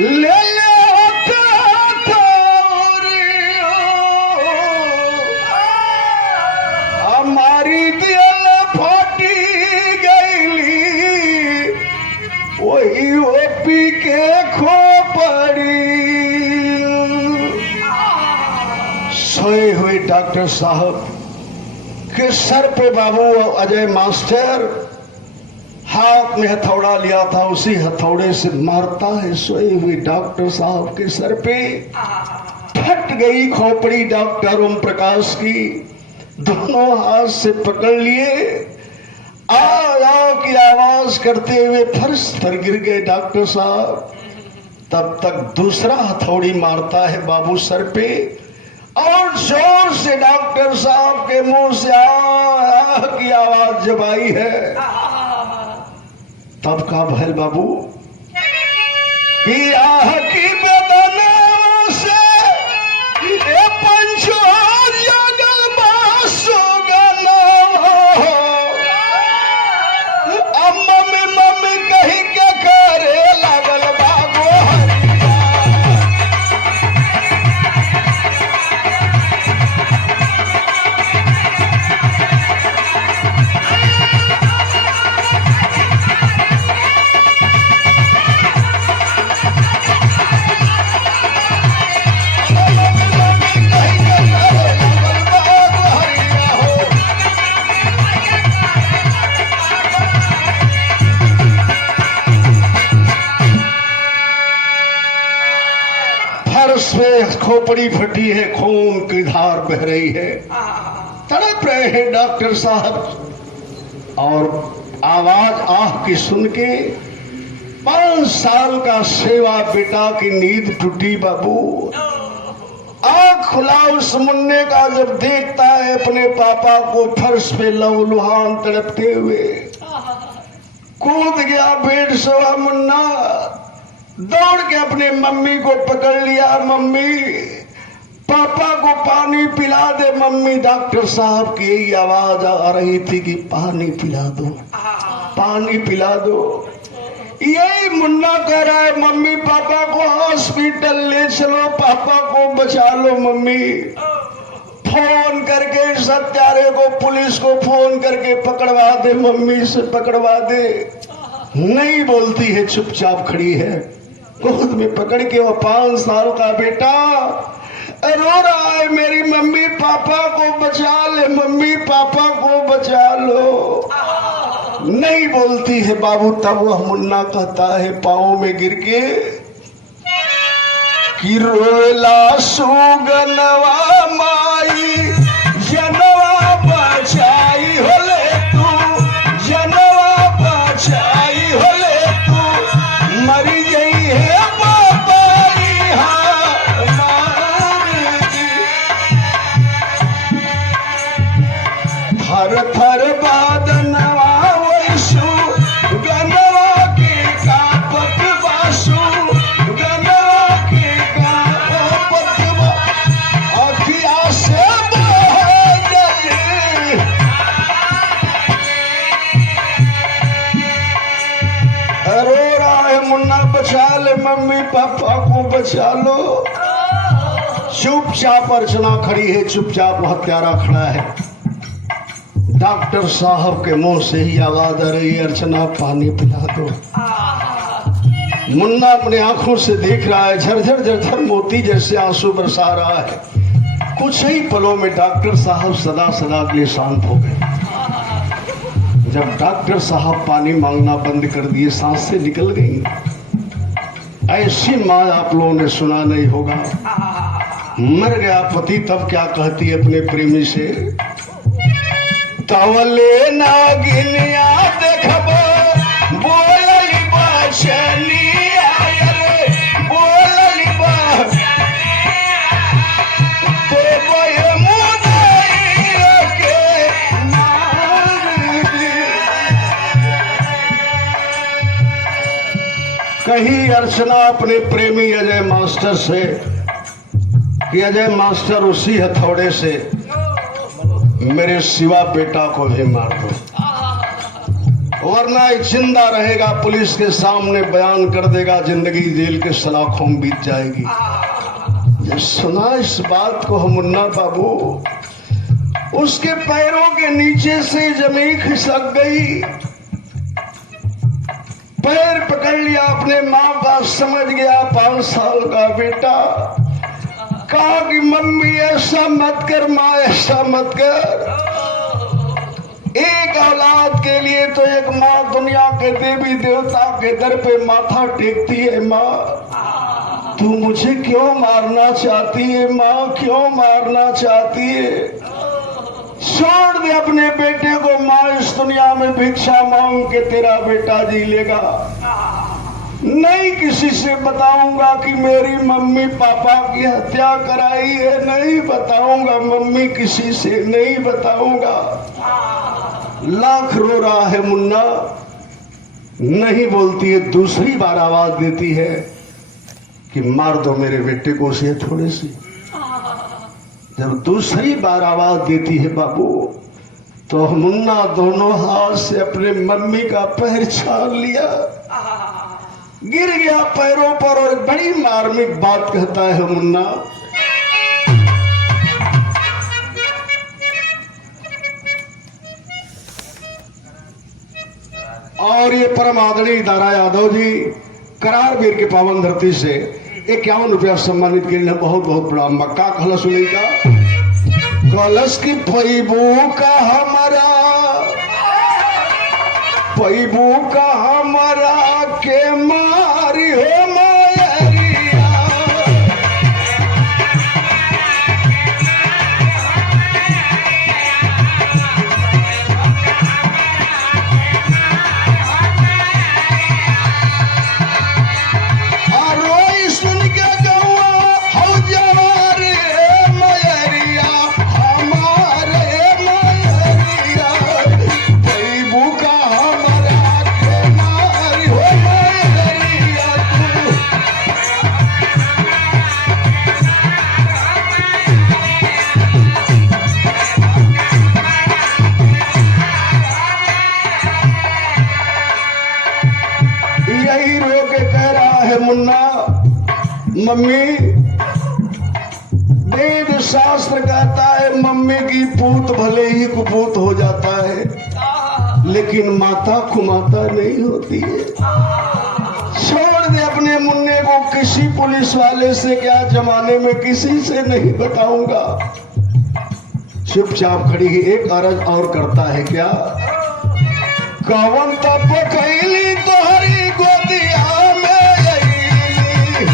ले ले हमारी दिल फाटी वही ओपी के खोपड़ी। सोए हुए डॉक्टर साहब के सर पे बाबू अजय मास्टर हाथ में हथौड़ा लिया था, उसी हथौड़े से मारता है सोए हुए डॉक्टर साहब के सर पे। फट गई खोपड़ी डॉक्टर ओम प्रकाश की, दोनों हाथ से पकड़ लिए, आओ की आवाज करते हुए फर्श पर गिर गए डॉक्टर साहब। तब तक दूसरा हथौड़ी मारता है बाबू सर पे और जोर से डॉक्टर साहब के मुंह से आ की आवाज जब आई है तब का भैल बाबू कि आह की बदन से पंचो जगल बासो मम्मी कहीं के करे लागल बाबू खोपड़ी फटी है, खून की धार बह रही है, तड़प रहे हैं डॉक्टर साहब। और आवाज आह की सुन के 5 साल का सेवा बेटा की नींद टूटी बाबू। आँख खुला उस मुन्ने का जब देखता है अपने पापा को फर्श पे लहूलुहान तड़पते हुए, कूद गया बेड सवा मुन्ना, दौड़ के अपने मम्मी को पकड़ लिया। मम्मी पापा को पानी पिला दे मम्मी। डॉक्टर साहब की यही आवाज आ रही थी कि पानी पिला दो, पानी पिला दो। यही मुन्ना कह रहा है मम्मी पापा को हॉस्पिटल ले चलो, पापा को बचा लो मम्मी। फोन करके सत्यारे को, पुलिस को फोन करके पकड़वा दे, मम्मी से पकड़वा दे। नहीं बोलती है, चुपचाप खड़ी है, गोद में पकड़ के वो 5 साल का बेटा रो रहा है, मेरी मम्मी पापा को बचा ले, मम्मी पापा को बचा लो। नहीं बोलती है बाबू। तब वह मुन्ना कहता है पाँव में गिर के कि रोला सुगनवा माई जनवा बचाई होले तू, जनवा बचाई होले तू, मरी गई है बाबाई थर थर बादनवा वैसु गनवा के कापत बासु, गनवा के कापत अखिया से रो रहा है मुन्ना, बचा ले मम्मी पापा को बचा लो। चुपचाप अर्चना खड़ी है, चुपचाप हत्यारा खड़ा है। डॉक्टर साहब के मुंह से ही आवाज आ रही है, अर्चना पानी पिला दो। मुन्ना अपने आंखों से देख रहा है, झरझर झरझर मोती जैसे आंसू बरसा रहा है। कुछ ही पलों में डॉक्टर साहब सदा सदा के लिए शांत हो गए। जब डॉक्टर साहब पानी मांगना बंद कर दिए, सांसें निकल गई। ऐसी माँ आप लोगों ने सुना नहीं होगा। मर गया पति तब क्या कहती है अपने प्रेमी से, तवले नागिनिया देखबो बोलली बचनी आये, बोलली बच तो बोए मुदैया के मार दी। कही अर्चना अपने प्रेमी अजय मास्टर से कि अजय मास्टर उसी हथौड़े से मेरे सिवा बेटा को भी मार दो, वरना जिंदा रहेगा पुलिस के सामने बयान कर देगा, जिंदगी जेल के सलाखों में बीत जाएगी। जब सुना इस बात को मुन्ना बाबू, उसके पैरों के नीचे से जमीन खिसक गई। पैर पकड़ लिया, अपने माँ बाप समझ गया 5 साल का बेटा। कहा कि मम्मी ऐसा मत कर, माँ ऐसा मत कर। एक औलाद के लिए तो एक माँ दुनिया के देवी देवता के दर पे माथा टेकती है। माँ तू मुझे क्यों मारना चाहती है, माँ क्यों मारना चाहती है? छोड़ दे अपने बेटे को माँ, इस दुनिया में भिक्षा मांग के तेरा बेटा जी लेगा। नहीं किसी से बताऊंगा कि मेरी मम्मी पापा की हत्या कराई है, नहीं बताऊंगा मम्मी, किसी से नहीं बताऊंगा। लाख रो रहा है मुन्ना, नहीं बोलती है। दूसरी बार आवाज देती है कि मार दो मेरे बेटे को उसे थोड़े से। जब दूसरी बार आवाज देती है बाबू, तो मुन्ना दोनों हाथ से अपने मम्मी का पैर छान लिया, गिर गया पैरों पर और बड़ी मार्मिक बात कहता है मुन्ना, और ये परम आदरणीय दारा यादव जी करार वीर के पावन धरती से 51 रुपया सम्मानित के लिए बहुत बहुत प्रणाम। मक्का खलस का कलश की पैबू का हमारा, पैबू का हमारा के मारी हो मायरिया। रोई सुन के गौआ हो जवारे मायरिया, हमारे मायरिया। पैबू का हमारा के मारी हो मायरिया तू। यही रो के कह रहा है मुन्ना, मम्मी वेद शास्त्र कहता है मम्मी की पूत भले ही कुपूत हो जाता है, लेकिन माता कुमाता नहीं होती है। छोड़ दे अपने मुन्ने को, किसी पुलिस वाले से क्या जमाने में किसी से नहीं बताऊंगा। चुपचाप खड़ी है। एक अर्ज और करता है क्या, कौन तप कैली तोहरी गोदिया में अइली।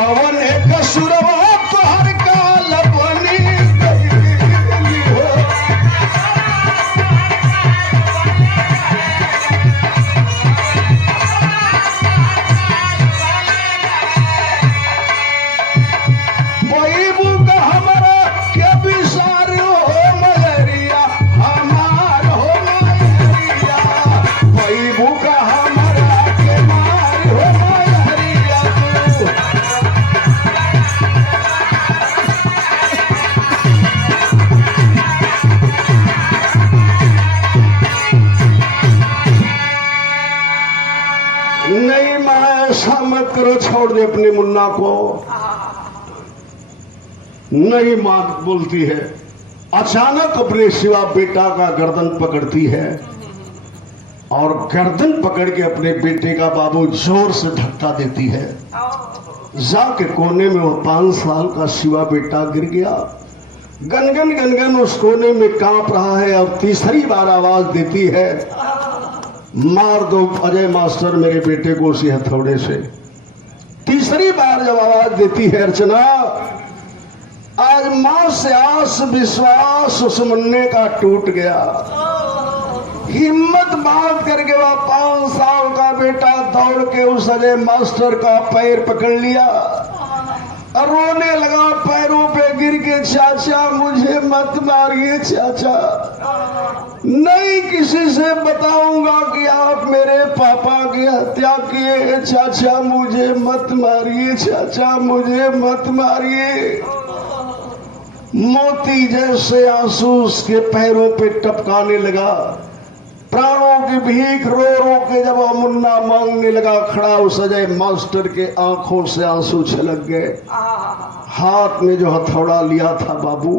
कौन एक सुरवा तोहर काल बनी गई हो। पैबू का हमरा के विसार हो मयरिया हमार हो मयरिया। पैबू का हमरा के मार हो मयरिया तू। नहीं माँ ऐसा मत करो, छोड़ दे अपने मुन्ना को। नहीं मां बोलती है। अचानक अपने सिवा बेटा का गर्दन पकड़ती है और गर्दन पकड़ के अपने बेटे का बाबू जोर से धक्का देती है। जाके कोने में वो 5 साल का शिवा बेटा गिर गया। गनगन गनगन उस कोने में कांप रहा है और तीसरी बार आवाज देती है, मार दो अजय मास्टर मेरे बेटे को उसी हथौड़े से। तीसरी बार जब आवाज देती है अर्चना, आज मां से आस विश्वास उस मुन्ने का टूट गया। हिम्मत बांध करके वह 5 साल का बेटा दौड़ के उस अजय मास्टर का पैर पकड़ लिया और रोने लगा पैरों पे गिर के, चाचा मुझे मत मारिए चाचा, नहीं किसी से बताऊंगा कि आप मेरे पापा की हत्या किए। चाचा मुझे मत मारिए, चाचा मुझे मत मारिए। मोती जैसे आंसू उसके पैरों पे टपकाने लगा। प्राणों की भीख रो रो के जब वह मुन्ना मांगने लगा खड़ा, उस अजय मास्टर के आंखों से आंसू छलक गए। हाथ में जो हथौड़ा लिया था बाबू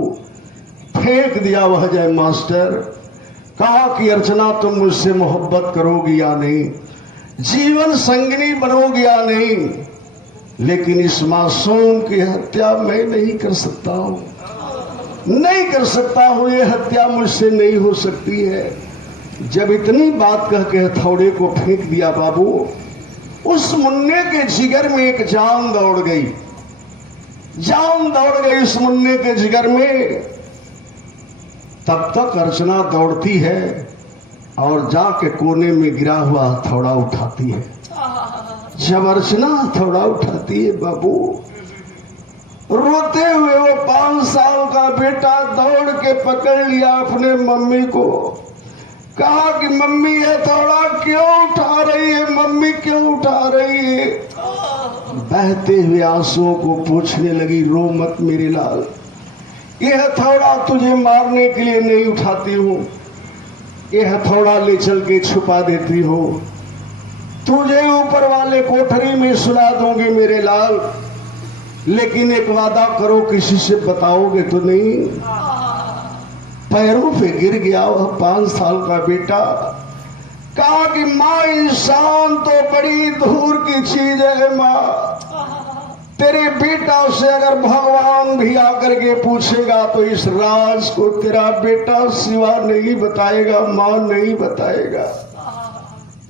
फेंक दिया वह अजय मास्टर। कहा कि अर्चना तुम मुझसे मोहब्बत करोगी या नहीं, जीवन संगिनी बनोगी या नहीं, लेकिन इस मासूम की हत्या मैं नहीं कर सकता हूं, नहीं कर सकता हूं, ये हत्या मुझसे नहीं हो सकती है। जब इतनी बात कह के हथौड़े को फेंक दिया बाबू, उस मुन्ने के जिगर में एक जान दौड़ गई, जान दौड़ गई उस मुन्ने के जिगर में। तब तक अर्चना दौड़ती है और जाके कोने में गिरा हुआ हथौड़ा उठाती है। जब अर्चना हथौड़ा उठाती है बाबू, रोते हुए वो 5 साल का बेटा दौड़ के पकड़ लिया अपने मम्मी को। कहा कि मम्मी ये हथौड़ा क्यों उठा रही है, मम्मी क्यों उठा रही है। बहते हुए आंसुओं को पूछने लगी, रो मत मेरे लाल, ये हथौड़ा तुझे मारने के लिए नहीं उठाती हूँ, ये हथौड़ा ले चल के छुपा देती हो, तुझे ऊपर वाले कोठरी में सुला दूंगी मेरे लाल, लेकिन एक वादा करो किसी से बताओगे तो नहीं। पैरों पे गिर गया वह 5 साल का बेटा। कहा कि माँ इंसान तो बड़ी दूर की चीज है माँ, तेरे बेटा से अगर भगवान भी आकर के पूछेगा तो इस राज को तेरा बेटा सिवा नहीं बताएगा माँ, नहीं बताएगा।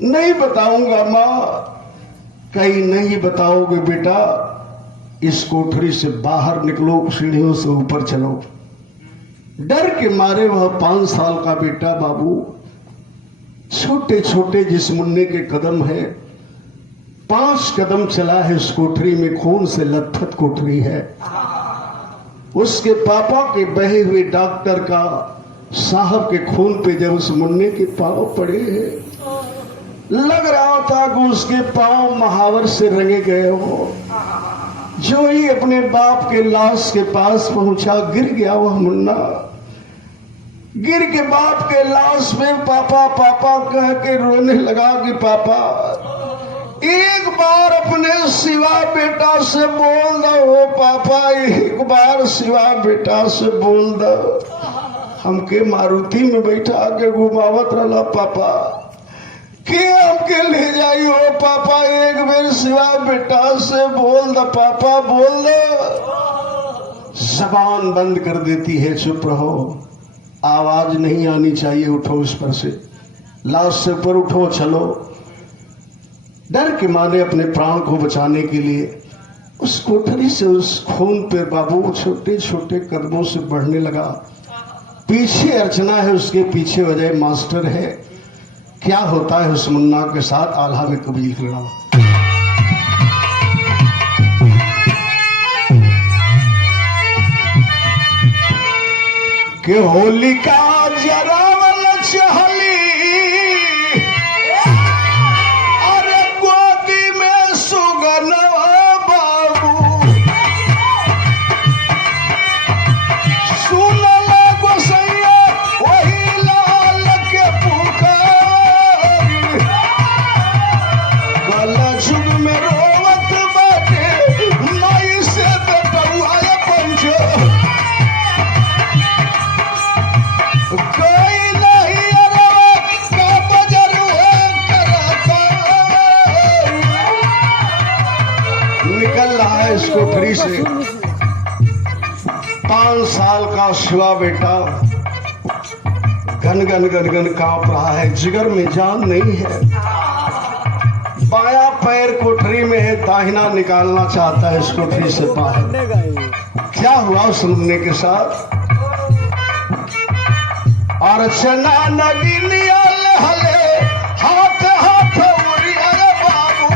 नहीं बताऊंगा माँ। कहीं नहीं बताओगे बेटा, इस कोठरी से बाहर निकलो, सीढ़ियों से ऊपर चलो। डर के मारे वह 5 साल का बेटा बाबू, छोटे छोटे जिस मुन्ने के कदम है, 5 कदम चला है उस कोठरी में। खून से लथपथ कोठरी है। उसके पापा के बहे हुए डॉक्टर का साहब के खून पे जब उस मुन्ने के पांव पड़े हैं, लग रहा था कि उसके पांव महावर से रंगे गए हो। जो ही अपने बाप के लाश के पास पहुंचा, गिर गया वह मुन्ना। गिर के बाप के लाश में पापा पापा कह के रोने लगा कि पापा एक बार अपने सिवा बेटा से बोल दो, पापा एक बार सिवा बेटा से बोल दो। हमके मारुति में बैठा के घुमावत रहा पापा, के हमके ले जाई हो पापा, एक बेर सिवा बेटा से बोल दो पापा, बोल दो। जबान बंद कर देती है, चुप रहो, आवाज नहीं आनी चाहिए, उठो इस पर से, लाश से ऊपर उठो, चलो। डर के मारे अपने प्राण को बचाने के लिए उस कोठरी से उस खून पे बाबू छोटे छोटे कदमों से बढ़ने लगा। पीछे अर्चना है, उसके पीछे अजय मास्टर है। क्या होता है उस मुन्ना के साथ, आल्हा में कबील करना। कि होलिका जरावल चहली, अरे गोदी में सुगनवा बाबू, सुनल गोसैया वही लाल के पुकार, कल जुग में रोवत बाटे माई से बेटुआ पंचो, निकल रहा है इस कोठरी से 5 साल का शिवा बेटा, गन गन गन गन कांप रहा है, जिगर में जान नहीं है। बाया पैर कोठरी में है, दाहिना निकालना चाहता है इस कोठरी से बाहर। क्या हुआ उस मुन्ने के साथ? अर्चना नगिनिया हले हाथ हाथ उड़िया बाबू,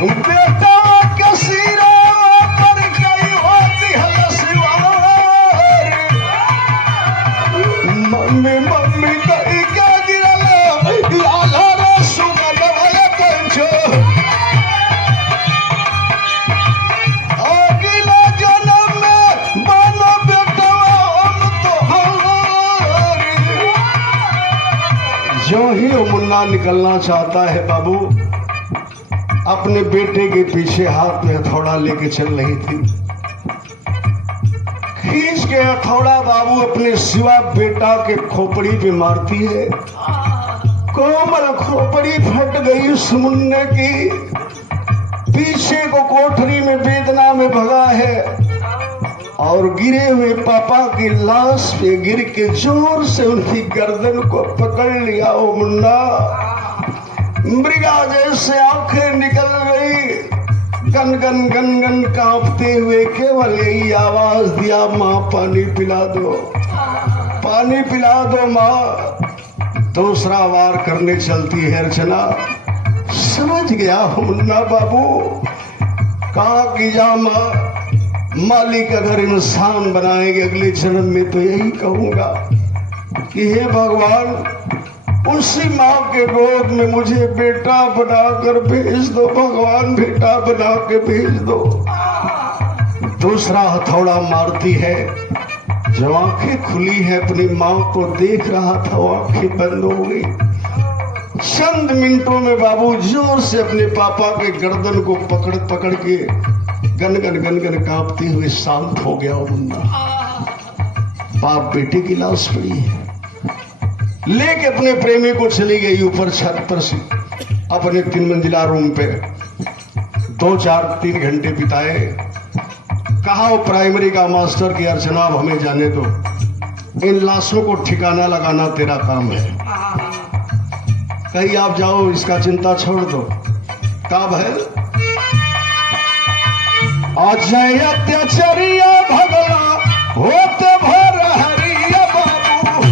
बेटा के सिरा पर गई होती है सिवार, मम्मी मम्मी कही के गिरल लाला रे सुगल वाले पंचो, अगला जन्म में बनो बेटा हम तोहार। जो ही वो मुन्ना निकलना चाहता है बाबू, अपने बेटे के पीछे हाथ में हथौड़ा लेके चल रही थी। खींच के हथौड़ा बाबू अपने सिवा बेटा के खोपड़ी पे मारती है। कोमल खोपड़ी फट गई उस मुन्ने की। पीछे को कोठरी में वेदना में भगा है और गिरे हुए पापा की लाश पे गिर के जोर से उनकी गर्दन को पकड़ लिया। वो मुन्ना मृगा जैसे आंखें निकल गई, गन गन गन गन कांपते हुए केवल यही आवाज दिया, माँ पानी पिला दो, पानी पिला दो माँ। दूसरा वार करने चलती है अर्चना। समझ गया मुन्ना बाबू, कहा कि जा माँ, मालिक अगर इंसान बनाएंगे अगले जन्म में तो यही कहूंगा कि हे भगवान, उसी माँ के गोद में मुझे बेटा बनाकर भेज दो भगवान, बेटा बना के भेज दो। दूसरा हथौड़ा मारती है। जो आंखें खुली है अपनी माँ को देख रहा था, वो आंखें बंद हो गई। चंद मिनटों में बाबू जोर से अपने पापा के गर्दन को पकड़ पकड़ के गन गन गन गन कांपते हुए शांत हो गया। मुन्ना बाप बेटे की लाश पड़ी है, लेके अपने प्रेमी को चली गई ऊपर छत पर से अपने 3 मंजिला रूम पे। 2-4-3 घंटे बिताए। कहा वो प्राइमरी का मास्टर की अर्चना अब हमें जाने दो, इन लाशों को ठिकाना लगाना तेरा काम है, कहीं आप जाओ, इसका चिंता छोड़ दो। कब है अजय अत्याचारिया भगला होते भर हरिया बाबू,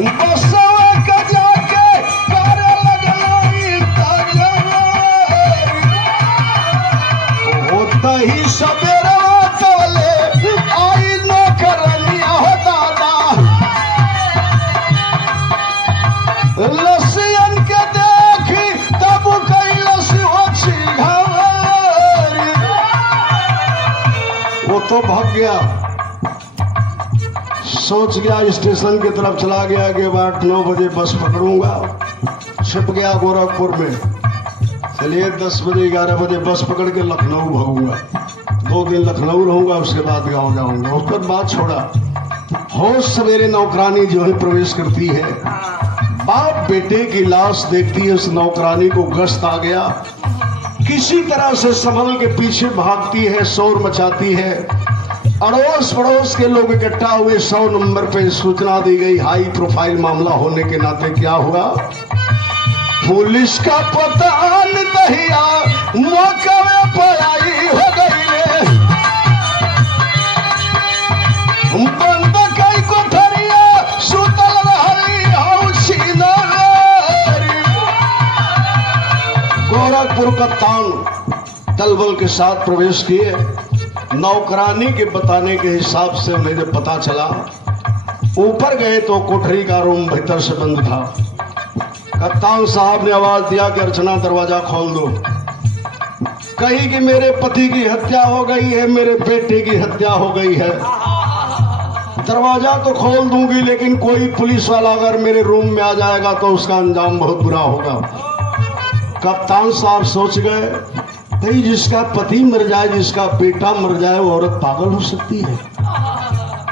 बसवा का जाके कर लगला होता ही सवेरा चले आई न करनिया हो दादा, लसियन के देखी तब कई लसी हो छिघार। वो तो भाग गया, सोच गया स्टेशन की तरफ चला गया कि 8-9 बजे बस पकड़ूंगा। छिप गया गोरखपुर में। चलिए 10 बजे 11 बजे बस पकड़ के लखनऊ भागूंगा, 2 दिन लखनऊ रहूंगा, उसके बाद गाँव जाऊंगा। उसके बाद छोड़ा। होश सवेरे नौकरानी जो है प्रवेश करती है। बाप बेटे की लाश देखती है, उस नौकरानी को गश्त आ गया। किसी तरह से संभल के पीछे भागती है, शोर मचाती है। अड़ोस पड़ोस के लोग इकट्ठा हुए। 100 नंबर पे सूचना दी गई, हाई प्रोफाइल मामला होने के नाते क्या हुआ, पुलिस का पता न दहिया मौका में पढ़ाई हो गई रे, बंद कई कोठरिया सुतल रहली हौसिना रे। गोरखपुर कप्तान दलबल के साथ प्रवेश किए। नौकरानी के बताने के हिसाब से मुझे पता चला, ऊपर गए तो कोठरी का रूम भीतर से बंद था। कप्तान साहब ने आवाज दिया कि अर्चना दरवाजा खोल दो। कही कि मेरे पति की हत्या हो गई है, मेरे बेटे की हत्या हो गई है, दरवाजा तो खोल दूंगी लेकिन कोई पुलिस वाला अगर मेरे रूम में आ जाएगा तो उसका अंजाम बहुत बुरा होगा। कप्तान साहब सोच गए, भाई जिसका पति मर जाए, जिसका बेटा मर जाए, वो औरत पागल हो सकती है।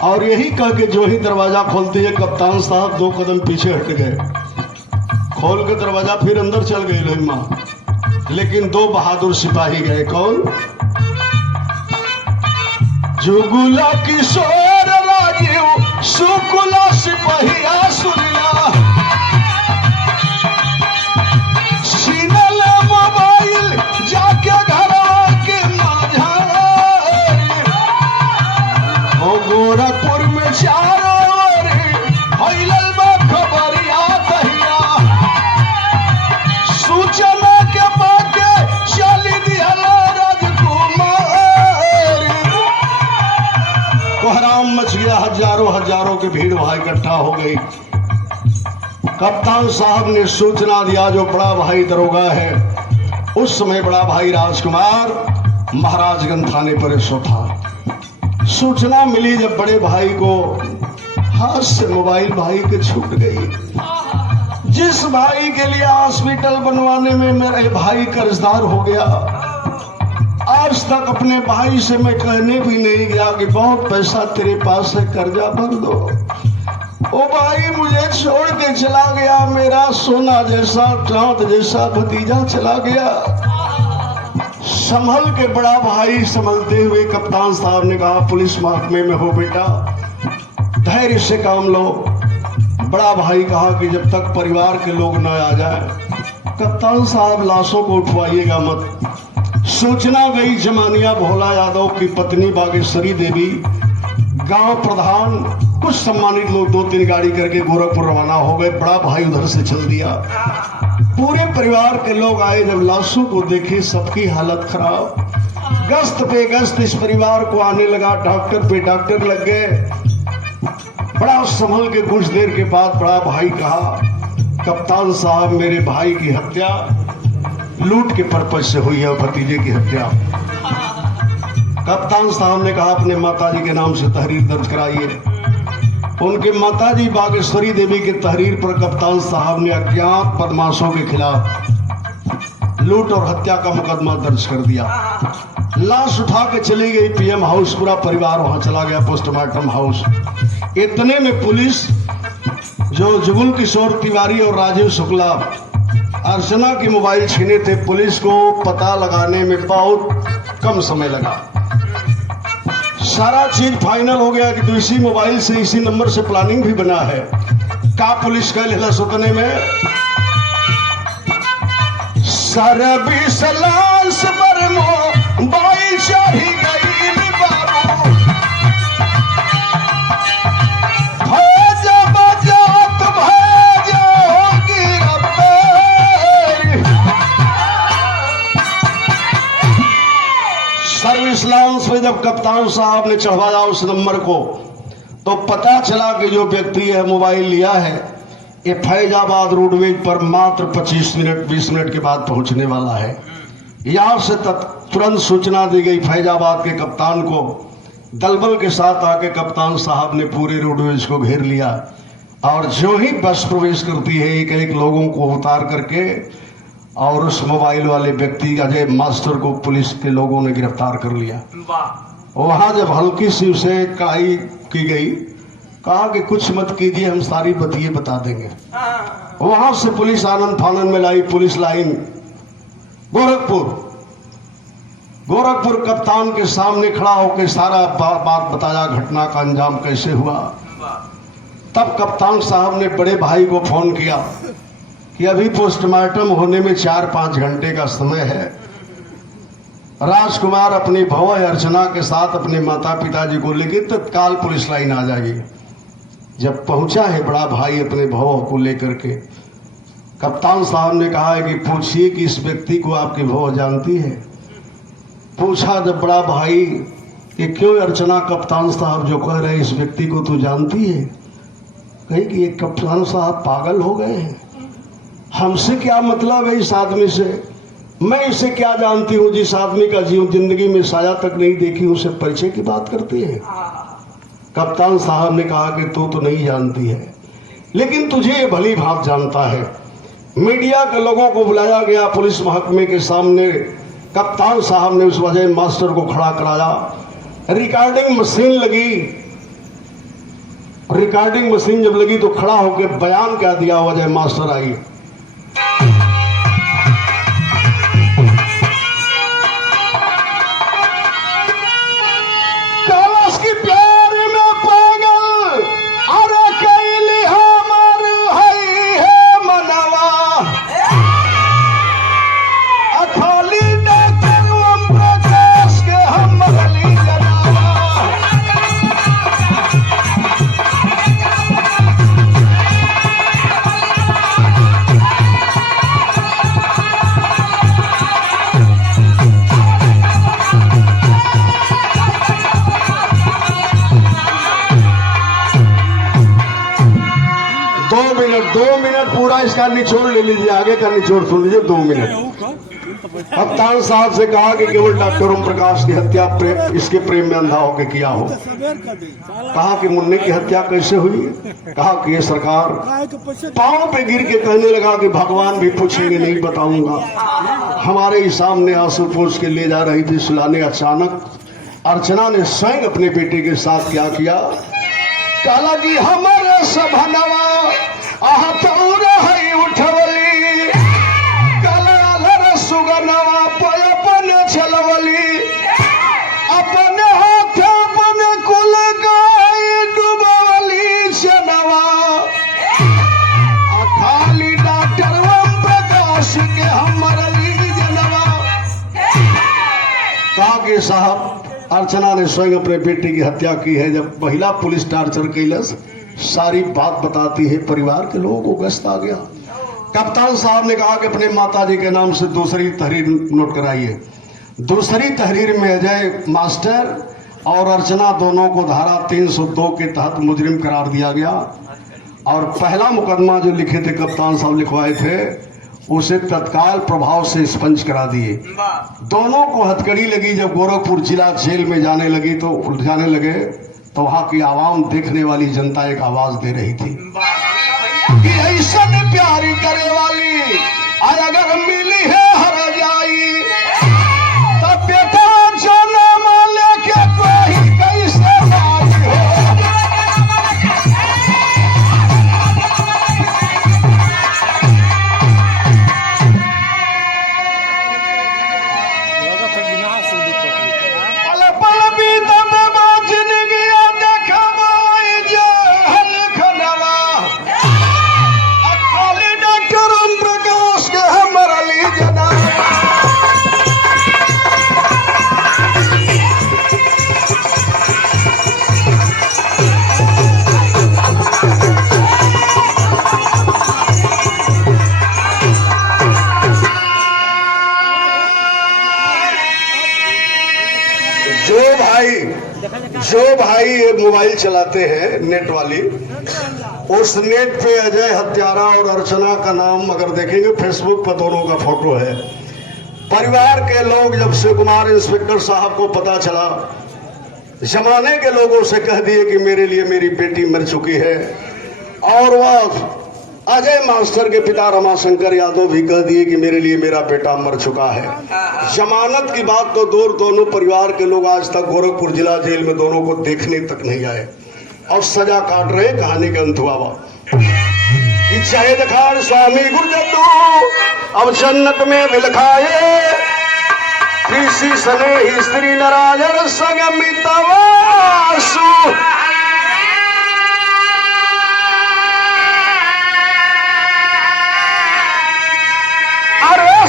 और यही कह के जो ही दरवाजा खोलते है कप्तान साहब 2 कदम पीछे हट गए। खोल के दरवाजा फिर अंदर चल गई लहिमा, लेकिन 2 बहादुर सिपाही गए। कौन? जुगुला किशोर राजीव शुक्ला सिपाहिया सुनिया, छीनल मोबाइल जाके घर के माझा। ओ गोरखपुर में चारों ओर फैलल बा खबरिया कहिया, सूचना के बाके चली दिहल राजकुमार। कोहराम मच गया, हजारों की भीड़ वहां इकट्ठा हो गई। कप्तान साहब ने सूचना दिया, जो बड़ा भाई दरोगा है, उस समय बड़ा भाई राजकुमार महाराजगंज थाने पर सो था। सूचना मिली जब बड़े भाई को, हाथ से मोबाइल भाई के छूट गई। जिस भाई के लिए हॉस्पिटल बनवाने में मेरे भाई कर्जदार हो गया, आज तक अपने भाई से मैं कहने भी नहीं गया कि बहुत पैसा तेरे पास है, कर्जा भर दो। ओ भाई मुझे छोड़ के चला गया, मेरा सोना जैसा चांद जैसा भतीजा चला गया। संभल के बड़ा भाई संभलते हुए कप्तान साहब ने कहा, पुलिस महकमे में हो बेटा, धैर्य से काम लो। बड़ा भाई कहा कि जब तक परिवार के लोग न आ जाए, कप्तान साहब लाशों को उठवाइएगा मत। सूचना गई जमानिया भोला यादव की पत्नी बागेश्वरी देवी, गांव प्रधान, कुछ सम्मानित लोग 2-3 गाड़ी करके गोरखपुर रवाना हो गए। बड़ा भाई उधर से चल दिया। पूरे परिवार के लोग आए, जब लाशों को देखे सबकी हालत खराब। गश्त पे गश्त इस परिवार को आने लगा, डॉक्टर पे डॉक्टर लग गए। बड़ा संभल के कुछ देर के बाद बड़ा भाई कहा, कप्तान साहब मेरे भाई की हत्या लूट के पर्पज से हुई है, भतीजे की हत्या। कप्तान साहब ने कहा, अपने माताजी के नाम से तहरीर दर्ज कराइए। उनके माताजी बागेश्वरी देवी के तहरीर पर कप्तान साहब ने अज्ञात बदमाशों के खिलाफ लूट और हत्या का मुकदमा दर्ज कर दिया। लाश उठा के चली गई पीएम हाउस, पूरा परिवार वहां चला गया पोस्टमार्टम हाउस। इतने में पुलिस, जो जुगुल किशोर तिवारी और राजीव शुक्ला अर्चना की मोबाइल छीने थे, पुलिस को पता लगाने में बहुत कम समय लगा। सारा चीज फाइनल हो गया कि तो इसी मोबाइल से, इसी नंबर से प्लानिंग भी बना है। का पुलिस का लेला सुतने में सरबी सलास पर मोबाइल चाही गई बाबू, भेजा बजात भेजा होगी रब्बे। सर्विस लाउंज में जब कप्तान साहब ने चढ़वाया उस नंबर को, तो पता चला कि जो व्यक्ति है मोबाइल लिया है, ये फैजाबाद रोडवेज पर मात्र 25 मिनट 20 मिनट के बाद पहुंचने वाला है। यहां से तुरंत सूचना दी गई फैजाबाद के कप्तान को। दलबल के साथ आके कप्तान साहब ने पूरे रोडवेज को घेर लिया, और जो ही बस प्रवेश करती है एक एक लोगों को उतार करके, और उस मोबाइल वाले व्यक्ति अजय मास्टर को पुलिस के लोगों ने गिरफ्तार कर लिया। वहां जब हल्की सी उसे काई की गई, कहा कि कुछ मत कीजिए, हम सारी बतिये बता देंगे। वहां से पुलिस आनंद फानन में लाई, पुलिस लाइन गोरखपुर कप्तान के सामने खड़ा होकर सारा बात बताया, घटना का अंजाम कैसे हुआ। तब कप्तान साहब ने बड़े भाई को फोन किया कि अभी पोस्टमार्टम होने में 4-5 घंटे का समय है। राजकुमार अपनी भव अर्चना के साथ अपने माता पिताजी को लेकर तत्काल पुलिस लाइन आ जाएगी। जब पहुंचा है बड़ा भाई अपने भव को लेकर के, कप्तान साहब ने कहा है कि पूछिए कि इस व्यक्ति को आपकी भव जानती है। पूछा जब बड़ा भाई कि क्यों अर्चना, कप्तान साहब जो कह रहे हैं इस व्यक्ति को तू जानती है? कही कि ये कप्तान साहब पागल हो गए हैं, हमसे क्या मतलब है इस आदमी से, मैं इसे क्या जानती हूँ? जिस आदमी का जिंदगी में साया तक नहीं देखी उसे परिचय की बात करती है। कप्तान साहब ने कहा कि तू तो नहीं जानती है, लेकिन तुझे ये भली भांति जानता है। मीडिया के लोगों को बुलाया गया पुलिस महकमे के सामने। कप्तान साहब ने उस वजह मास्टर को खड़ा कराया। रिकॉर्डिंग मशीन लगी। रिकॉर्डिंग मशीन जब लगी तो खड़ा होकर बयान क्या दिया वजह मास्टर आई। दो मिनट पूरा इसका निचोड़ ले लीजिए, आगे का निचोड़ सुन लीजिए 2 मिनट। कप्तान साहब से कहा कि केवल डॉक्टर ओम प्रकाश की हत्या इसके प्रेम में अंधा होकर किया हो। कहा कि मुन्ने की हत्या कैसे हुई? कहा कि ये सरकार पांव पे गिर के कहने लगा कि भगवान भी पूछेंगे, नहीं बताऊंगा। हमारे ही सामने आंसू पोंछ के ले जा रही थी सुलाने, अचानक अर्चना ने स्वयं अपने बेटे के साथ क्या किया? कहा कि हमारे सभनवा उठवली कल सुगनवा पन चलवली अपने हाथ अपने कुल गाय डुबवली चनवा खाली डॉक्टर ओम प्रकाश के हमरली जनवा। कहा कि साहब अर्चना ने स्वयं अपने बेटे की हत्या की है। जब महिला पुलिस टार्चर कैलस सारी बात बताती है, परिवार के लोगों को गश्त आ गया। कप्तान साहब ने कहा कि अपने माताजी के नाम से दूसरी तहरीर नोट कराइए। दूसरी तहरीर में अजय मास्टर और अर्चना दोनों को धारा 302 के तहत मुजरिम करार दिया गया। और पहला मुकदमा जो लिखे थे कप्तान साहब लिखवाए थे, उसे तत्काल प्रभाव से स्पंज करा दिए। दोनों को हथकड़ी लगी। जब गोरखपुर जिला जेल में जाने लगे तो वहां की आवाम, देखने वाली जनता एक आवाज दे रही थी कि ऐसा प्यारी करे वाली अगर मिली है हर जाई तब बेटा जन्म लेके कोई कैसे आई हो। जो भाई ये मोबाइल चलाते हैं नेट वाली, उस नेट पे अजय हत्यारा और अर्चना का नाम अगर देखेंगे फेसबुक पर दोनों का फोटो है। परिवार के लोग जब शिव कुमार इंस्पेक्टर साहब को पता चला, जमाने के लोगों से कह दिए कि मेरे लिए मेरी बेटी मर चुकी है। और वह अजय मास्टर के पिता रमाशंकर यादव भी कह दिए कि मेरे लिए मेरा बेटा मर चुका है। जमानत की बात तो दूर, दोनों परिवार के लोग आज तक गोरखपुर जिला जेल में दोनों को देखने तक नहीं आए और सजा काट रहे। कहानी का अंत हुआ शहीद खान स्वामी गुरजद्दू अब जन्नत में विलखाए, किसी सने ही स्त्री नारायण संगमितवासु। अरे